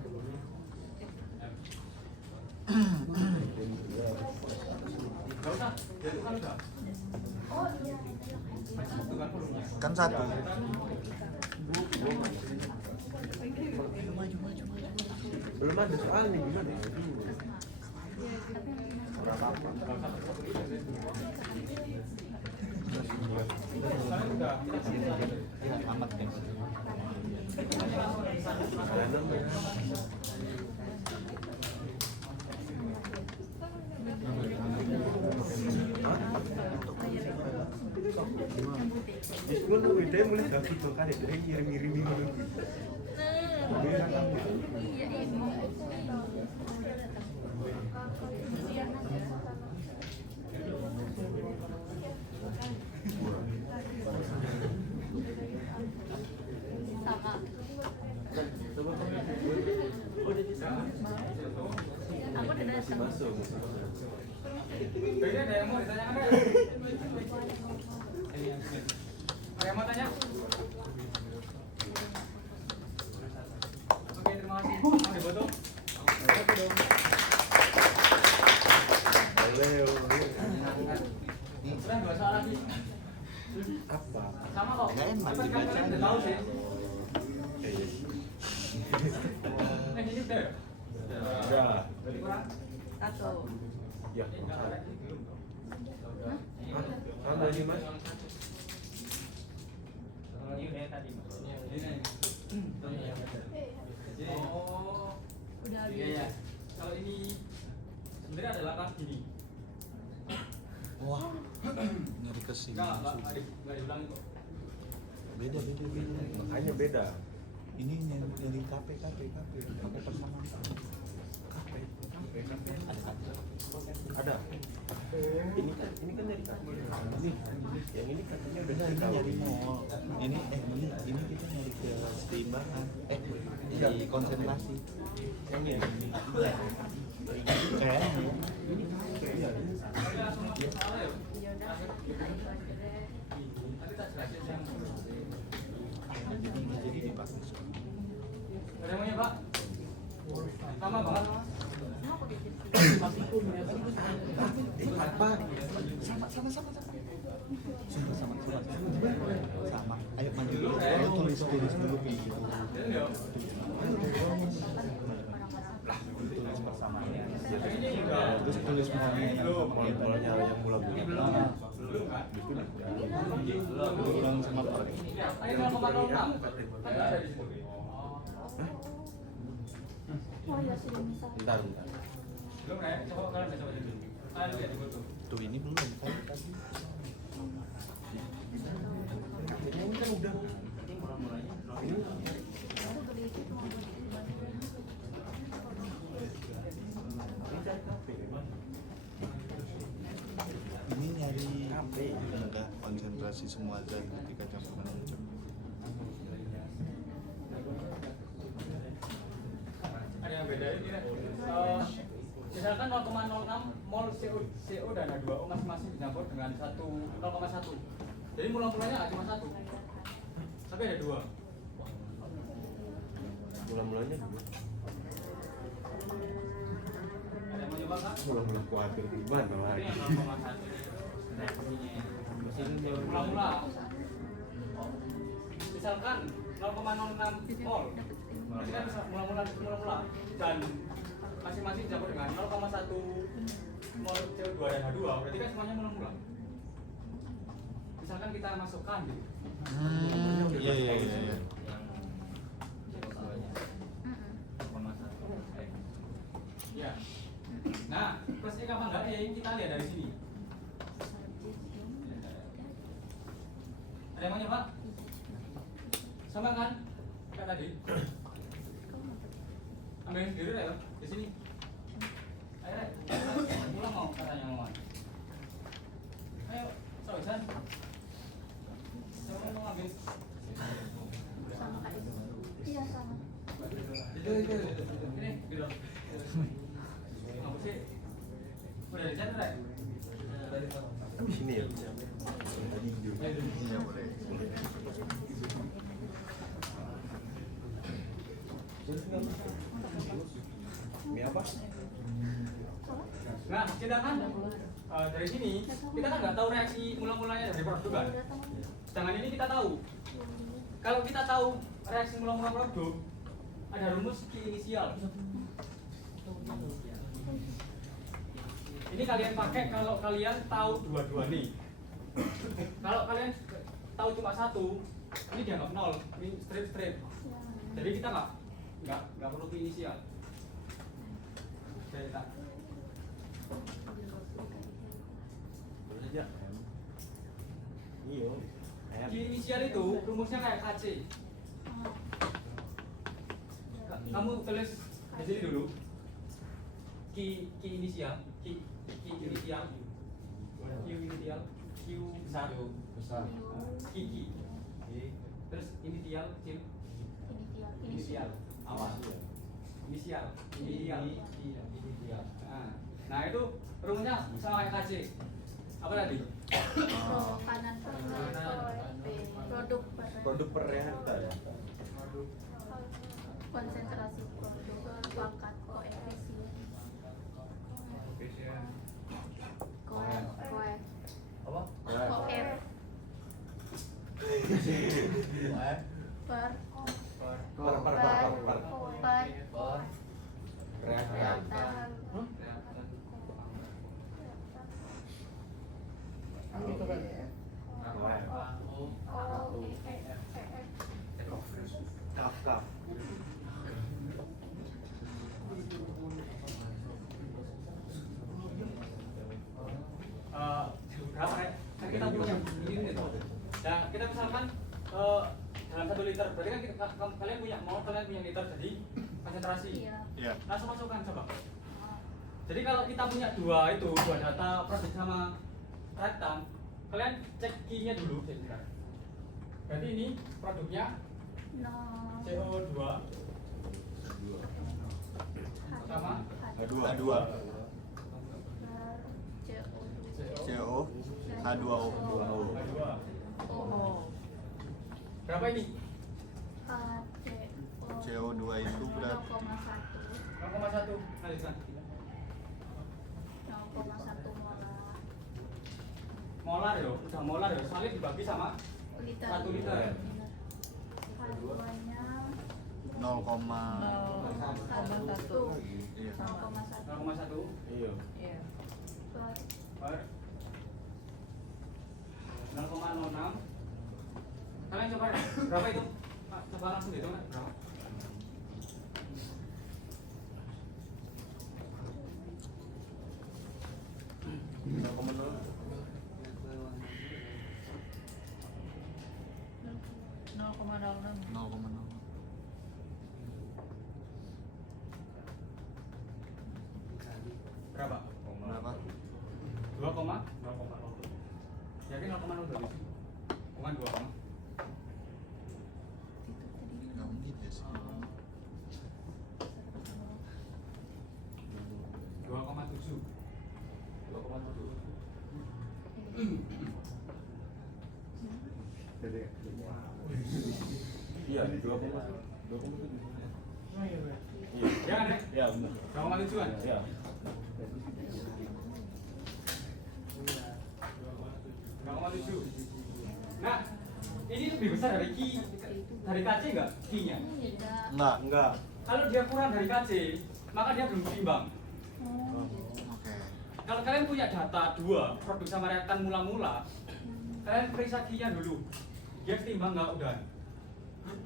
Gak usah, dia itu kan udah. Oh iya. Itu kan volumenya. Kan satu. Belum ada soalnya gimana? Amat kan. Gue tuh ide mulai dari tuh kan itu ngirim-ngirim dulu. Sama. Aku udah datang. Ini ada yang mau ditanyakan nggak? Ada yang mau tanya? Oke, terima kasih. Mau difoto? Foto dong. Sudah nggak salah lagi. Apa? Sama kok. Nggak enak Tapi kan dibaca. kalian udah tahu sih. Iya. Ini udah ya? Udah. Berarti kurang? Satu. Ya. Ini nggak ada. Belum. Mana ini mas? Ini udah tadi mas. Ini. Oh. Udah Iya ya. Kalau ini sebenarnya ada langkah gini. Wah. Nyari ke sini. Nggak diulangi kok. Beda. Makanya beda. Ini nyari KP pakai persamaan. KP. Ada. Ini kan dari kaki. Ini yang ini katanya udah Ini dari nyari mall. Ini kita nyari ke seimbangan. Di konsentrasi. Yang ini. Kayaknya. Iya. Jadi dipakai. Ada yang punya, Pak? Sama banget, Mas. Apa? Sama. Ayo maju dulu. Ayo tulis dulu gitu. Tulis persamaannya. Terus tulis mulanya yang bulan Belum kan? Bulan sama Pak. Ini 0,06. Kan nggak ada di situ. Oh iya sudah bisa. Bentar. Belum, Rek. Coba kalian baca dulu. Kalian lihat di foto. Tuh ini belum kan tadi. Ini kan udah. Ini nyari enggak konsentrasi semua zat ketika campuran unsur. Ada yang beda ini, Rek. Misalkan 0,06 mol CO dan H2O masing-masing dicampur dengan 0,1. Jadi mula-mulanya nggak cuma 1. Tapi ada 2. Mula-mulanya dulu. Ada yang mau coba, Kak? Mula-mula khawatir gimana Ini lagi? yang 0,1. Mula-mula. Misalkan 0,06 mol Berarti kan bisa mula-mula dan masing-masing dicampur dengan 0,1 mol CO2 dan H2, berarti kan semuanya mula-mula. Misalkan kita masukkan gitu. Iya. Ya. Nah, plus E apa enggak E kita lihat dari sini. Ada yang mau nyoba? Sama kan? Kayak tadi. Ambil sendiri ya, di sini. Ayo, pulang mau katanya mau. Ayo, Saujan. Sama mau ambil. Sama kayak itu. Iya sama. Ini, gitu. Apa sih? Udah dicat udah? Sini ya. Iya, boleh. Ini apa? Nah, sedangkan dari sini kita kan nggak tahu reaksi mula-mulanya dari produk kan. Sedangkan ini kita tahu. Kalau kita tahu reaksi mula-mula produk, ada rumus Q inisial. Ini kalian pakai kalau kalian tahu dua-dua nih. Kalau kalian tahu cuma satu, ini dianggap nol, ini strip. Jadi kita nggak perlu Q inisial. Oke, tak. Terus aja. Iya. Q inisial itu rumusnya kayak KC. Kamu tulis di sini dulu. Q inisial, Q inisial, Q besar, Q. Terus inisial, inisial, awas. Inisial. Nah itu rumusnya sama kayak KC. Apa tadi? Pro kanan Produk per reaktor ya. konsentrasi produk pangkat koefisien Apa? koef per Reaktor. Kaf. Berapa ya? Kan kita punya ini tuh. Nah kita misalkan dalam 1 liter, berarti kan kalian punya liter, jadi konsentrasi. Iya. Langsung masukkan coba. Jadi kalau kita punya dua data produk sama reaktan, kalian cek Q-nya dulu. Berarti ini produknya CO2 sama H2. CO H2O. berapa ini? CO2 itu berarti 0,1. Lanjutkan. 0,1 Molar ya, udah molar ya. Soalnya dibagi sama liter. 1 liter. Haluannya 0, 0,1. iya. 0,1 Iya. per 0,06. Kalian coba berapa itu? Coba langsung hitung berapa? Berapa? Berapa? 2, 0,0. yakin 0,0 dari sini? Bukan 2, Nggak mungkin ya sih. 2,7. Iya, 2,7. Ya kan, Rek? Iya, benar. 2,7 kan? Iya. Nah, ini lebih besar dari KC nggak Q-nya? Tidak. Enggak. Kalau dia kurang dari KC, maka dia belum seimbang. Oke. Kalau kalian punya data dua produk sama reaktan mula-mula, kalian periksa Q-nya dulu. Dia seimbang nggak udah.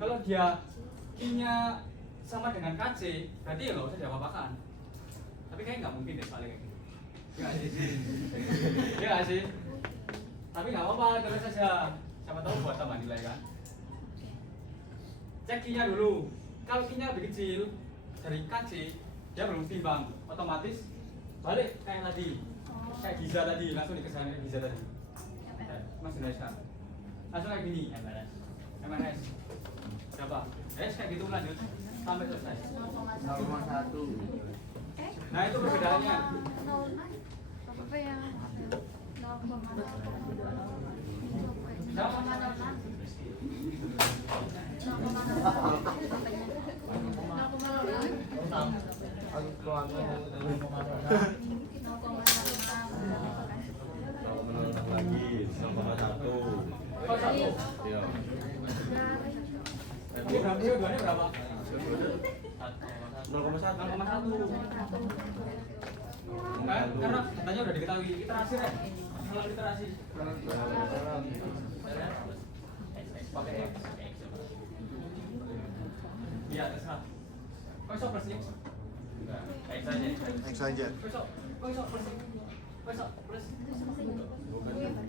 Kalau dia Q-nya sama dengan KC, berarti ya nggak usah diapa-apakan. Tapi kayaknya nggak mungkin deh paling kayak gitu. Nggak sih? Iya nggak sih? Tapi nggak apa-apa, terus saja. Siapa tahu buat tambah nilai kan? Cek Q-nya dulu. Kalau Q-nya lebih kecil dari KC, dia belum seimbang. Otomatis balik kayak tadi. Kayak Giza tadi, langsung dikesan kayak Giza tadi. Mas Indonesia. Langsung kayak gini. MNS. Berapa? Kayak gitu lanjut sampai selesai. 0,1. Nah itu perbedaannya. Apa ya? 0,06. Aku keluarga lagi 0,1. Iya. Ini berapa? CO2-nya berapa? 0,1. 0,1. Karena datanya udah diketahui literasi ya. Kalau literasi pakai X. Iya, terserah. Kok iso plus X? X aja. Next aja. Kok iso plus X? Kok iso plus?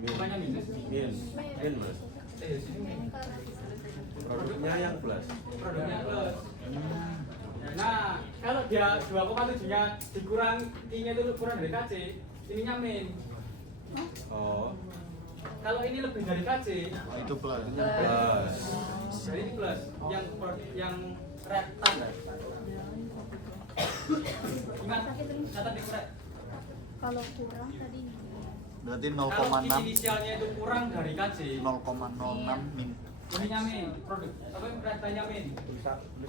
Bukannya minus. Min mas. Produknya yang plus. Produknya plus. Nah, kalau dia 2,7-nya dikurang I-nya itu kurang dari KC, ininya min. Oh. Kalau ini lebih dari KC, Itu plus. Plus. jadi ini plus. Yang reaktan. Ingat, catat di kurang. Kalau kurang tadi Berarti Kalau 0,6 inisialnya itu kurang dari KC, 0,06 min ininya min, produk apa reaktannya min.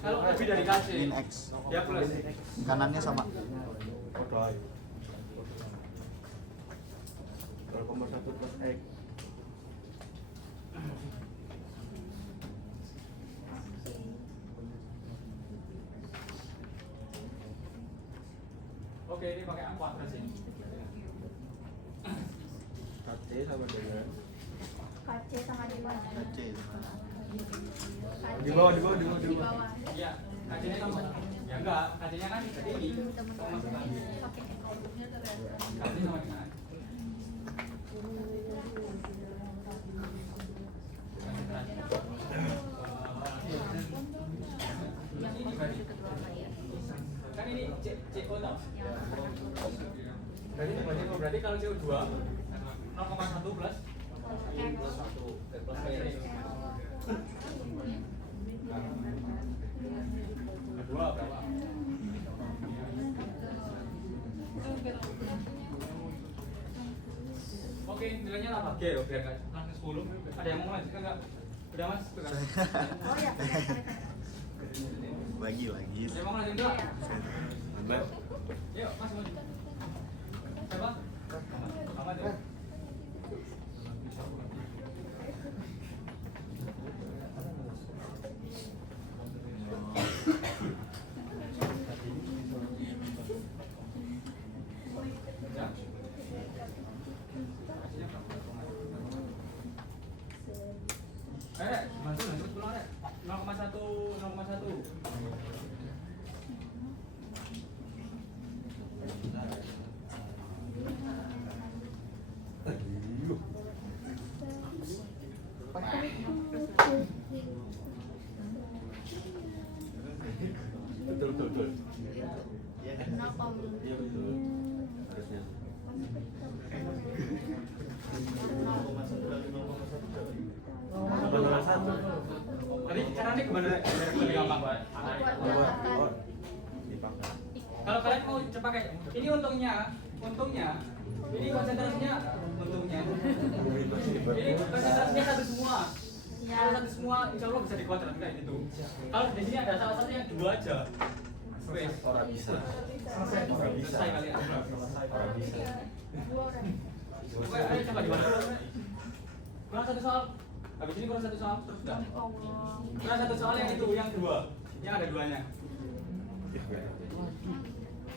Kalau lebih dari KC, min X. dia plus. Kanannya sama. Foto aja. 0,1 plus X. Oke, ini pakai A kuadrat sih. KC sama dengan KC sama di mana? KC itu. Di bawah. Di bawah. Iya, KC-nya sama. Ya enggak, KC-nya kan jadi ini. Pemasukan. Oke. KC sama dengan ini berarti kan ini CO tau? Berarti kalau CO2 0,1 plus kedua berapa? Oke, nilainya 8G ya, biar nggak langsung 10. Ada yang mau lanjutkan nggak? Udah mas? Tuh kan? Oh ya. Lagi. Ada yang mau lanjut nggak? Mbak. Yuk, mas mau. Siapa? Ahmad ya? Bantu lanjut pulang Rek. 0,1. Betul. Iya Kenapa? betul. Harusnya. Tadi caranya gimana Rek? Biar lebih gampang. Oh, dipakai. Kalau kalian mau cepat kayak ini untungnya ini konsentrasinya ini konsentrasinya satu semua. Kalau satu semua insya Allah bisa dikuadrat kayak gitu. Kalau di sini ada salah satu yang dua aja. Wes. Orang bisa. Selesai kalian. Orang bisa. Ayo coba di mana? Kurang satu soal. Habis ini kurang satu soal terus dah. Allah. Kurang satu soal yang itu, yang dua, yang ada duanya.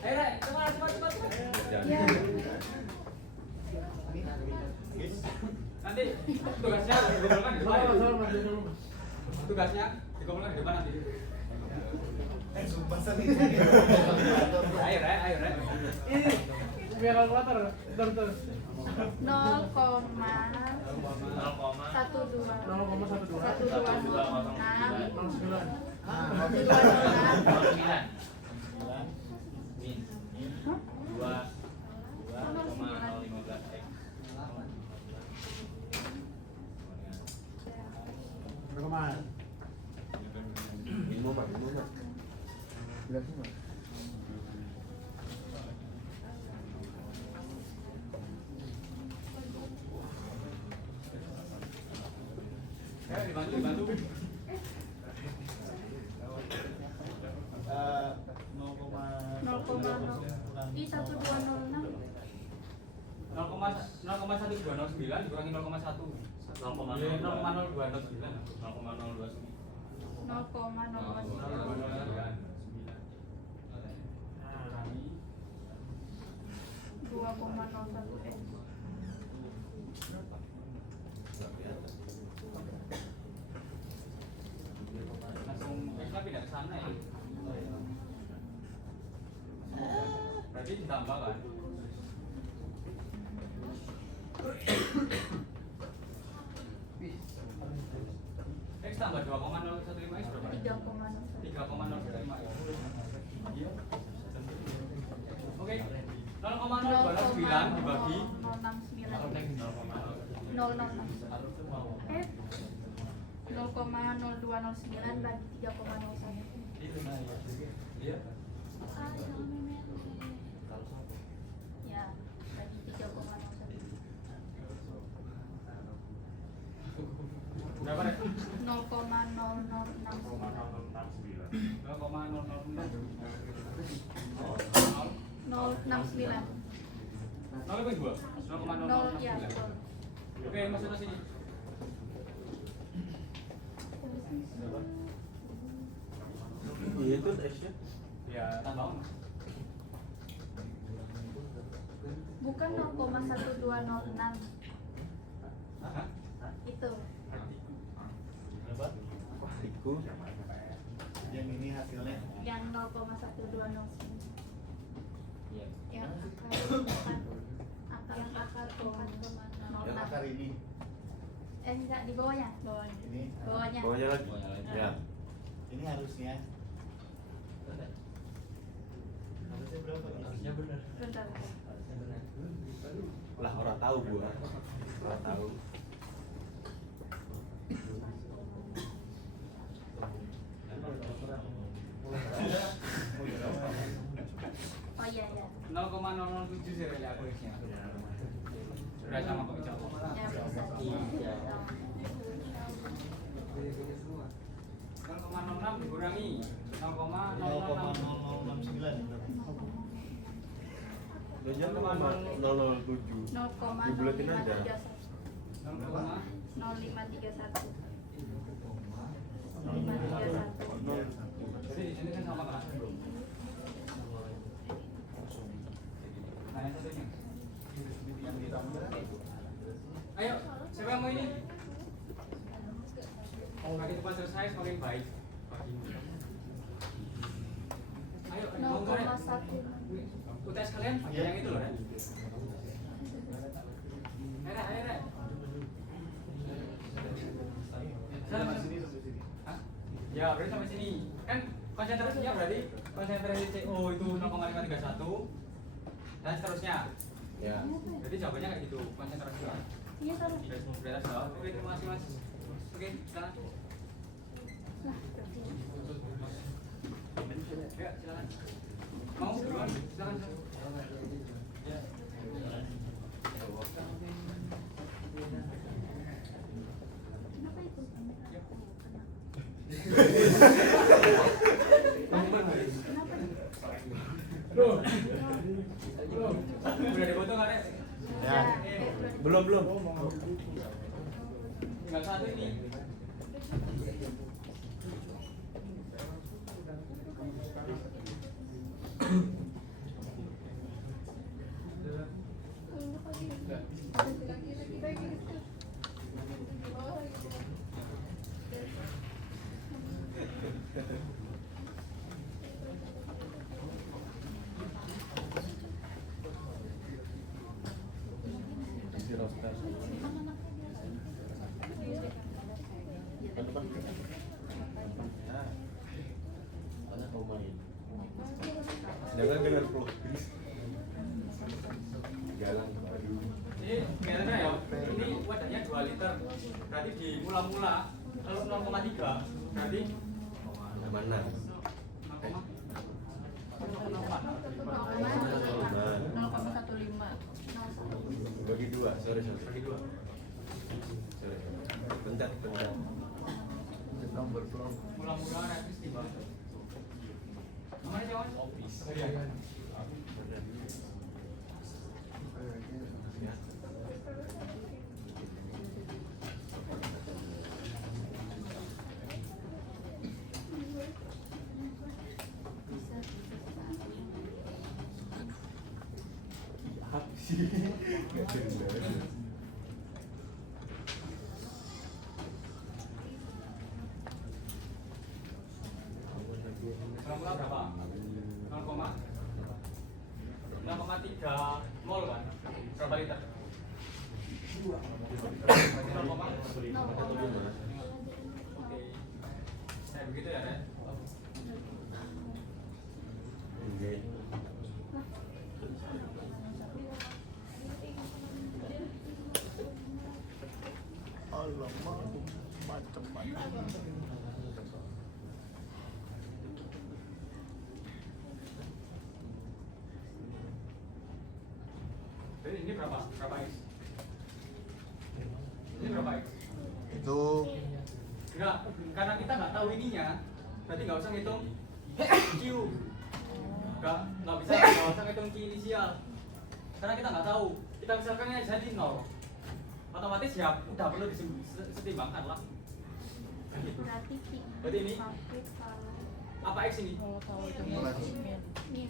Ayo Rek, cepat. Ya. Nanti tugasnya dikumpulkan di depan. Tugasnya dikumpulkan di depan nanti. Ayo Rek. Biar kalkulator, terus. 0,12 Ayo dibantu. Di 1206 0,1209 dikurangi 0,1. 0,0209. 2,01 M. Langsung X-nya pindah ke sana ya. Berarti ditambah kan? X tambah 2,015 X berapa? 3,015 X. Iya. Oke. 0,029 dibagi 0,0209 bagi 3,01. itu. Iya. Ya, bagi 3,01. Berapa Rek? 0,0069. 0 ya, betul. Oke, masuk ke sini. Iya itu S-nya. Ya, tambah. Bukan 0,1206. Hah? Itu. Iku. Yang ini hasilnya. Yang 0,1209. Iya. Yang akar 4,06. Yang akar ini. Enggak, di bawahnya. Ini. Bawahnya. Bawahnya lagi. Ya. Ini harusnya. Harusnya berapa? Harusnya benar. Bentar. Lah orang tahu gua. Orang tahu. Oh iya ya. 0,007 sih ya aku X-nya. Sudah sama kok Ica. Ya bisa. Iya. 0,06 dikurangi 0,006. 0,0069. Lo jangan 007. 0,0531. 0,0531. 0531. Jadi di sini kan sama kan? Nah, yang satunya. Ayo, siapa yang mau ini? Bagi tempat selesai semakin baik. Ayo, mau nggak, Rek? 0,1. UTS kalian pakai yang itu loh, Rek. Ayo, Rek. Sampai sini, sampai sini. Hah? Ya, berarti sampai sini. Kan konsentrasinya berarti konsentrasi CO itu 0,531 dan seterusnya. Ya. Jadi jawabannya kayak gitu, konsentrasinya. Iya, taruh. Di atas bawah. Oke, terima kasih Mas. Oke, silakan. Nah, berarti. Ya, silakan. Mau duluan? Silakan. Ya. Kenapa itu? Udah dipotong kan, Rek? Ya. Belum. Tinggal satu ini. Isi roster. Karena kau main. Jangan dengan pelukis. Jalan. Ini merahnya ya. Ini wadahnya 2 liter. Berarti di mula-mula kalau 0,3 berarti Mana? 0,15. Bagi dua, sorry. Bagi dua. Sorry. Bentar. Nomor belum. mula-mula repis di bawah. Namanya siapa? Opis. Iya. Nggak jelas. Mula-mula berapa? 0,3 mol kan? Berapa liter? 0,5. Oke. Kayak begitu ya, Ren? Enggak. Alamak, macam-macam. Jadi ini berapa? Berapa X? Ini berapa X? Itu Enggak, karena kita nggak tahu ininya, berarti nggak usah ngitung Q. Nggak usah ngitung Q inisial. Karena kita nggak tahu. Kita misalkan ini jadi 0, otomatis ya udah perlu disetimbangkan lah. Berarti Berarti ini? pakai kalau Apa X ini? min.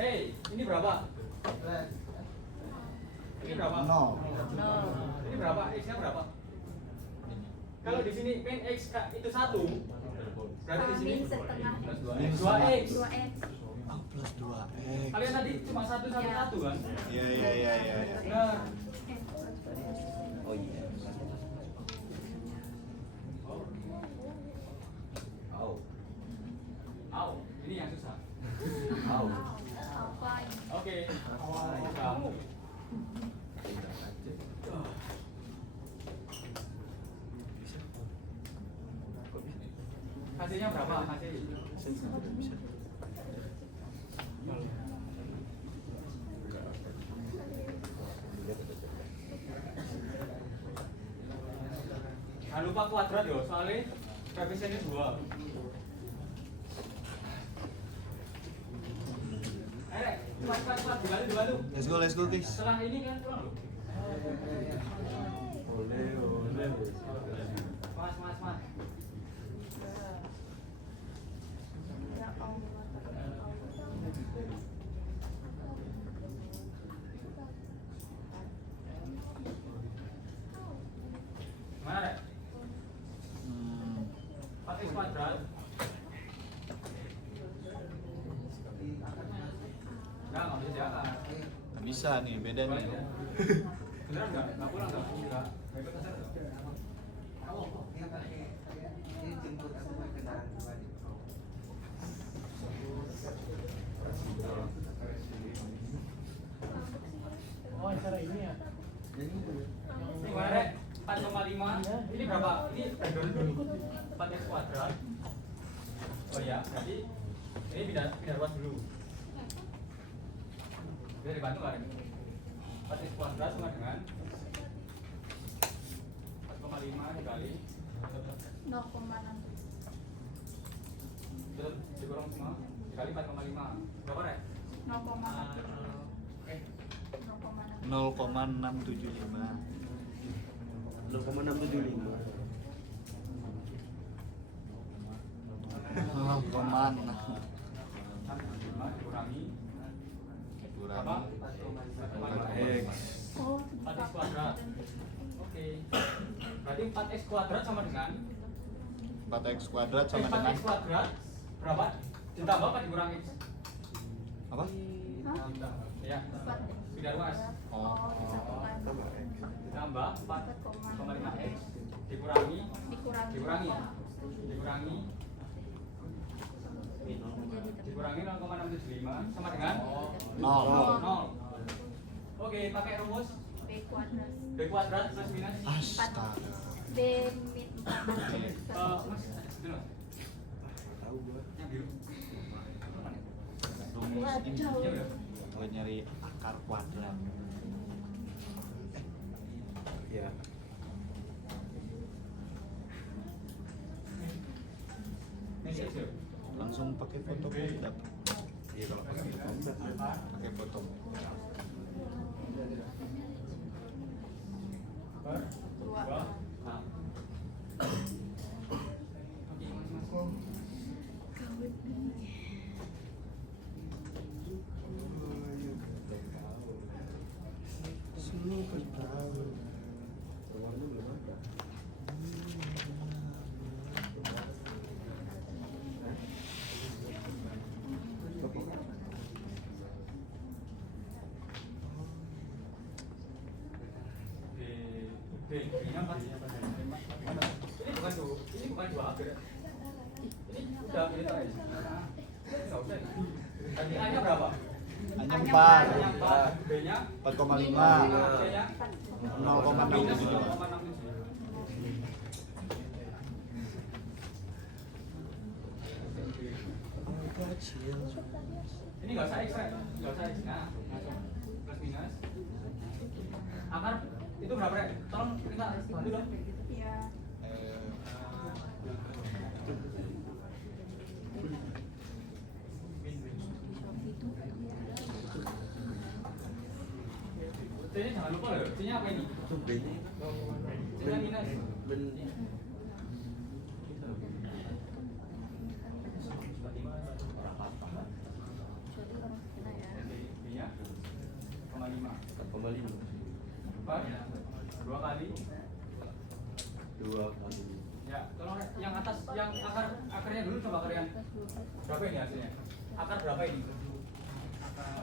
Hey, ini berapa? Ini berapa? Nol. Ini berapa? X-nya berapa? Kalau di sini kan X itu 1. Berarti di sini Min setengah. Min 2X. 2x. Plus 2x. Kalian tadi cuma 1 kan? Iya. Nah, Oh iya. Au. au, ini yang susah. Au. Apa ini? Oke. Kamu. Hasilnya berapa? Hasil Bisa. Jangan lupa kuadrat yo, soalnya koefisiennya 2. Cepat, dibantu. Let's go guys. Setelah ini kan pulang loh. Ole. Mas. Ya Allah. Mana, Rek? 4x kuadrat. Enggak bisa diangkat. Bisa nih, beda nih. Beneran enggak? Enggak pulang enggak? Enggak. Enggak ikut asar enggak? Ini jemput aku pakai kendaraan pribadi. Oh, acara ini ya? Ini mana, Rek? 4,5. Ini berapa? Ini 4x kuadrat. Oh iya, berarti ini pindah ruas dulu. Biar dibantu nggak, Rek? 4x kuadrat sama dengan 4,5 dikali 0,6. terus dikurang semua dikali 4,5 berapa, Rek? 0,6. 0,675. 0,675. 0,6 dikurangi kurang X. Oh, 4x kuadrat. Oke. Berarti 4x kuadrat sama dengan 4x kuadrat sama 4x dengan kuadrat berapa? Ditambah apa dikurangi? apa? Ya. Pindah ruas. Oh, Tambah X. Ditambah 4,5x dikurangi dikurangi dikurangi 0,675 sama dengan 0. 0. Oke, pakai rumus B kuadrat B kuadrat plus minus Astaga. B min 4 Mas, dulu. Tahu gua. Yang biru. Rumus ini Waduh. Iya, udah. gue nyari akar kuadrat. Iya. Ini sih. Langsung pakai foto dapat. Iya kalau pakai foto. Pakai foto. Per Dua. 2. Nah. Oke, Mas. Sini tahu. Ruangnya belum ada. B-nya apa? Ini bukan dua, ini bukan dua akhir. Ini udah ini tadi. Enggak usah. Tadi A-nya berapa? Hanya Hanya 4. A-nya 4, B-nya 4,5. C-nya 0,675. 0,675. Ini nggak usah X, nggak usah X. Nah, langsung plus minus. Akar itu berapa ya? Tolong kita bantu dong. Ya. C-nya jangan lupa loh. C-nya apa ini? Itu B-nya. C-nya minus. Ben. B-nya 0,5. 4,5. Per 2 kali. 2 kali. Ya, tolong yang atas, yang akarnya dulu coba kalian. Berapa ini hasilnya? Akar berapa ini? Akar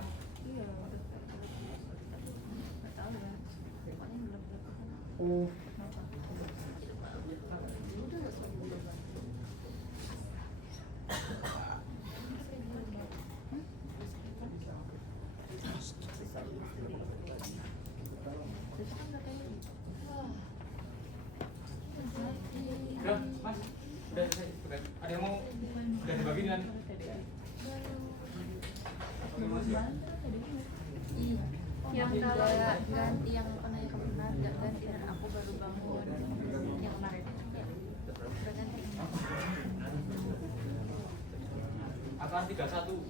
udah, Mas. Udah, udah. Ada yang mau udah dibagi dengan Oke, Mas ya. Yang kalau ganti yang pernah kemarin nggak ganti dan aku baru bangun yang kemarin udah ganti. Akar 31.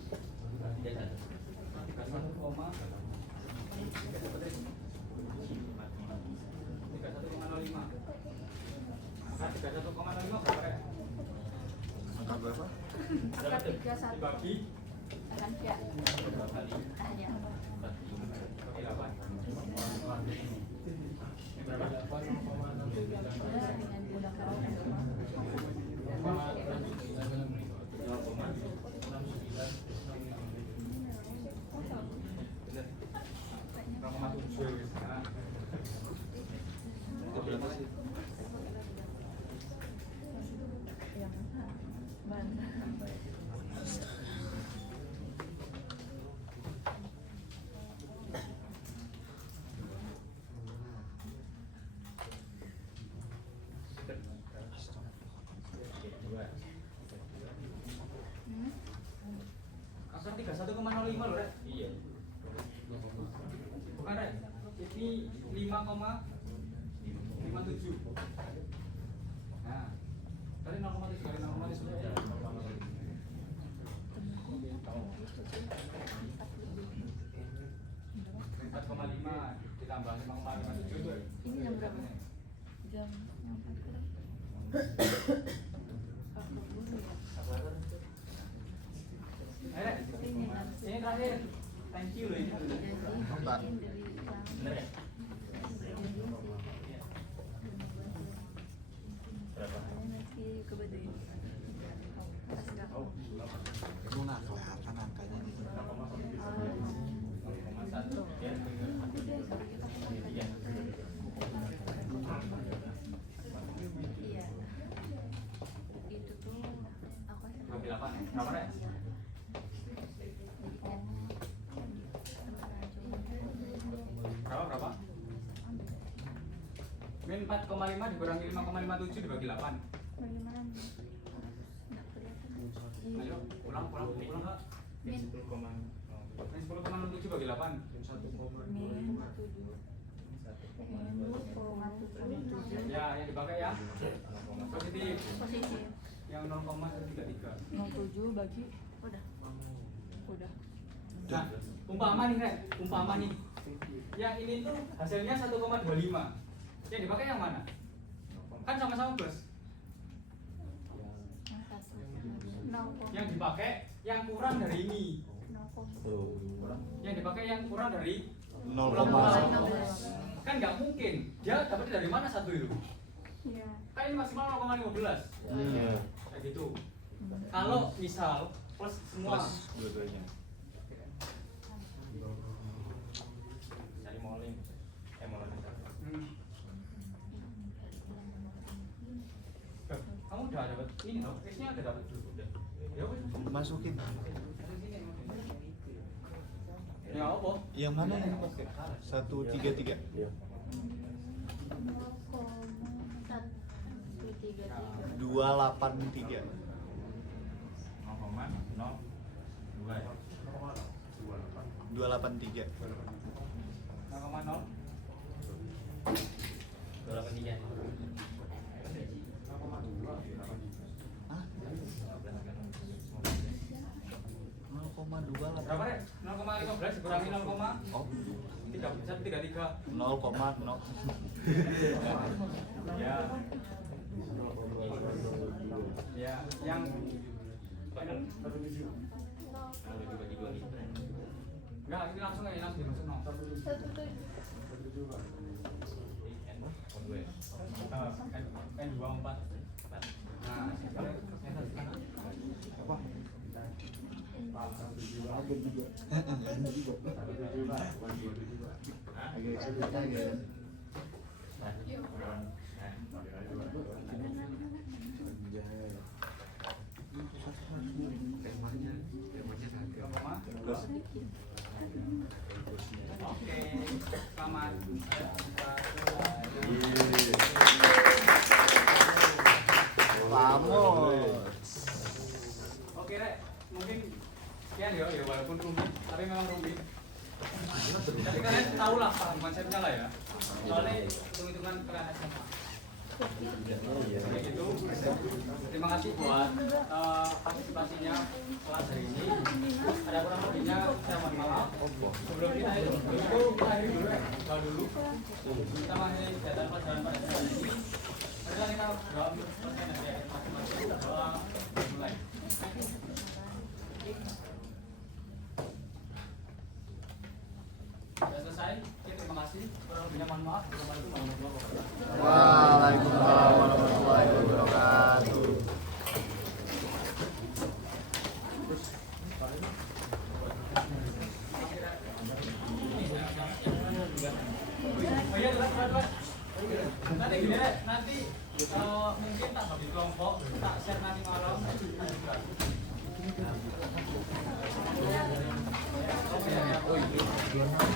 31 koma 31,05. Akar 31,05 berapa ya? Akar berapa? akar 31 Dibagi akan ya. Hanya. bagi 8. Ini berapa? Itu berapa sih? Akar 31,05 loh, Rek. Iya. Bukan, Rek. Ini 5,57. Nah, tadi 0,7 kali 0,7 ya. 4,5 tambah 5,57. Ini jam berapa? Jam yang kurang. Aku dulu ya. Ini terakhir. Thank you loh ini. Jadi bikin dari Bener ya? Berapa? nanti ke Baduy. Pas gak mau. Itu nggak kelihatan angkanya nih. Nanti deh kalau kita ke Iya. Iya. Itu tuh apa sih? 28. Berapa Rek? Berapa? Min 4,5 dikurangi 5,57 dibagi 8. Bagaimana nih? Nggak kelihatan. Ayo, pulang Kak. Min. Min 10,67 bagi 8. Min 7. Ya, yang dipakai ya. Positif. Positif. Yang 0,133. 07 bagi. Udah. Nah, umpama nih. Yang ini tuh hasilnya 1,25. Yang dipakai yang mana? Kan sama-sama plus. Yang satu. 0,0. Yang dipakai yang kurang dari ini. Yang dipakai yang kurang dari 0,15. kan nggak mungkin. Dia dapat dari mana satu itu? Iya. Kan ini maksimal 0,15. Iya. Kayak gitu. Kalau misal plus semua. Plus dua-duanya. Cari moling. Moling. Kamu udah dapat ini loh, case-nya udah dapat dulu. Ya wes. Masukin. Ya apa? Yang mana yang 133? 283. 0,02 ya? 283. 0,0. 283. Hah? 0,28. Berapa Rek? 0,15 dikurangi 0, Oh, 133. 0,0. Ya. Ya, yang enggak, ini langsung aja langsung dimasuk no. N24. Nah, oke, selamat. Vamos. Oke Rek, mungkin sekian ya walaupun rumit, tapi memang rumit. Tapi kalian tahu lah paham konsepnya lah ya. Soalnya hitung-hitungan kalian SMA. Kayak gitu. Terima kasih buat partisipasinya kelas hari ini. Ada kurang lebihnya saya mohon maaf. Sebelum kita itu kita akhiri dulu ya. Doa dulu. Kita mengakhiri kegiatan pelajaran pada hari ini. Mari kita doa selesai nanti ya. Masing-masing doa mulai. Sudah selesai. Oke, terima kasih. Kurang lebihnya mohon maaf. Assalamualaikum warahmatullahi wabarakatuh. Waalaikumsalam warahmatullahi wabarakatuh. Oh iya, telat. Nanti gini deh, nanti mungkin tak bagi kelompok, tak share nanti malam. Oh iya.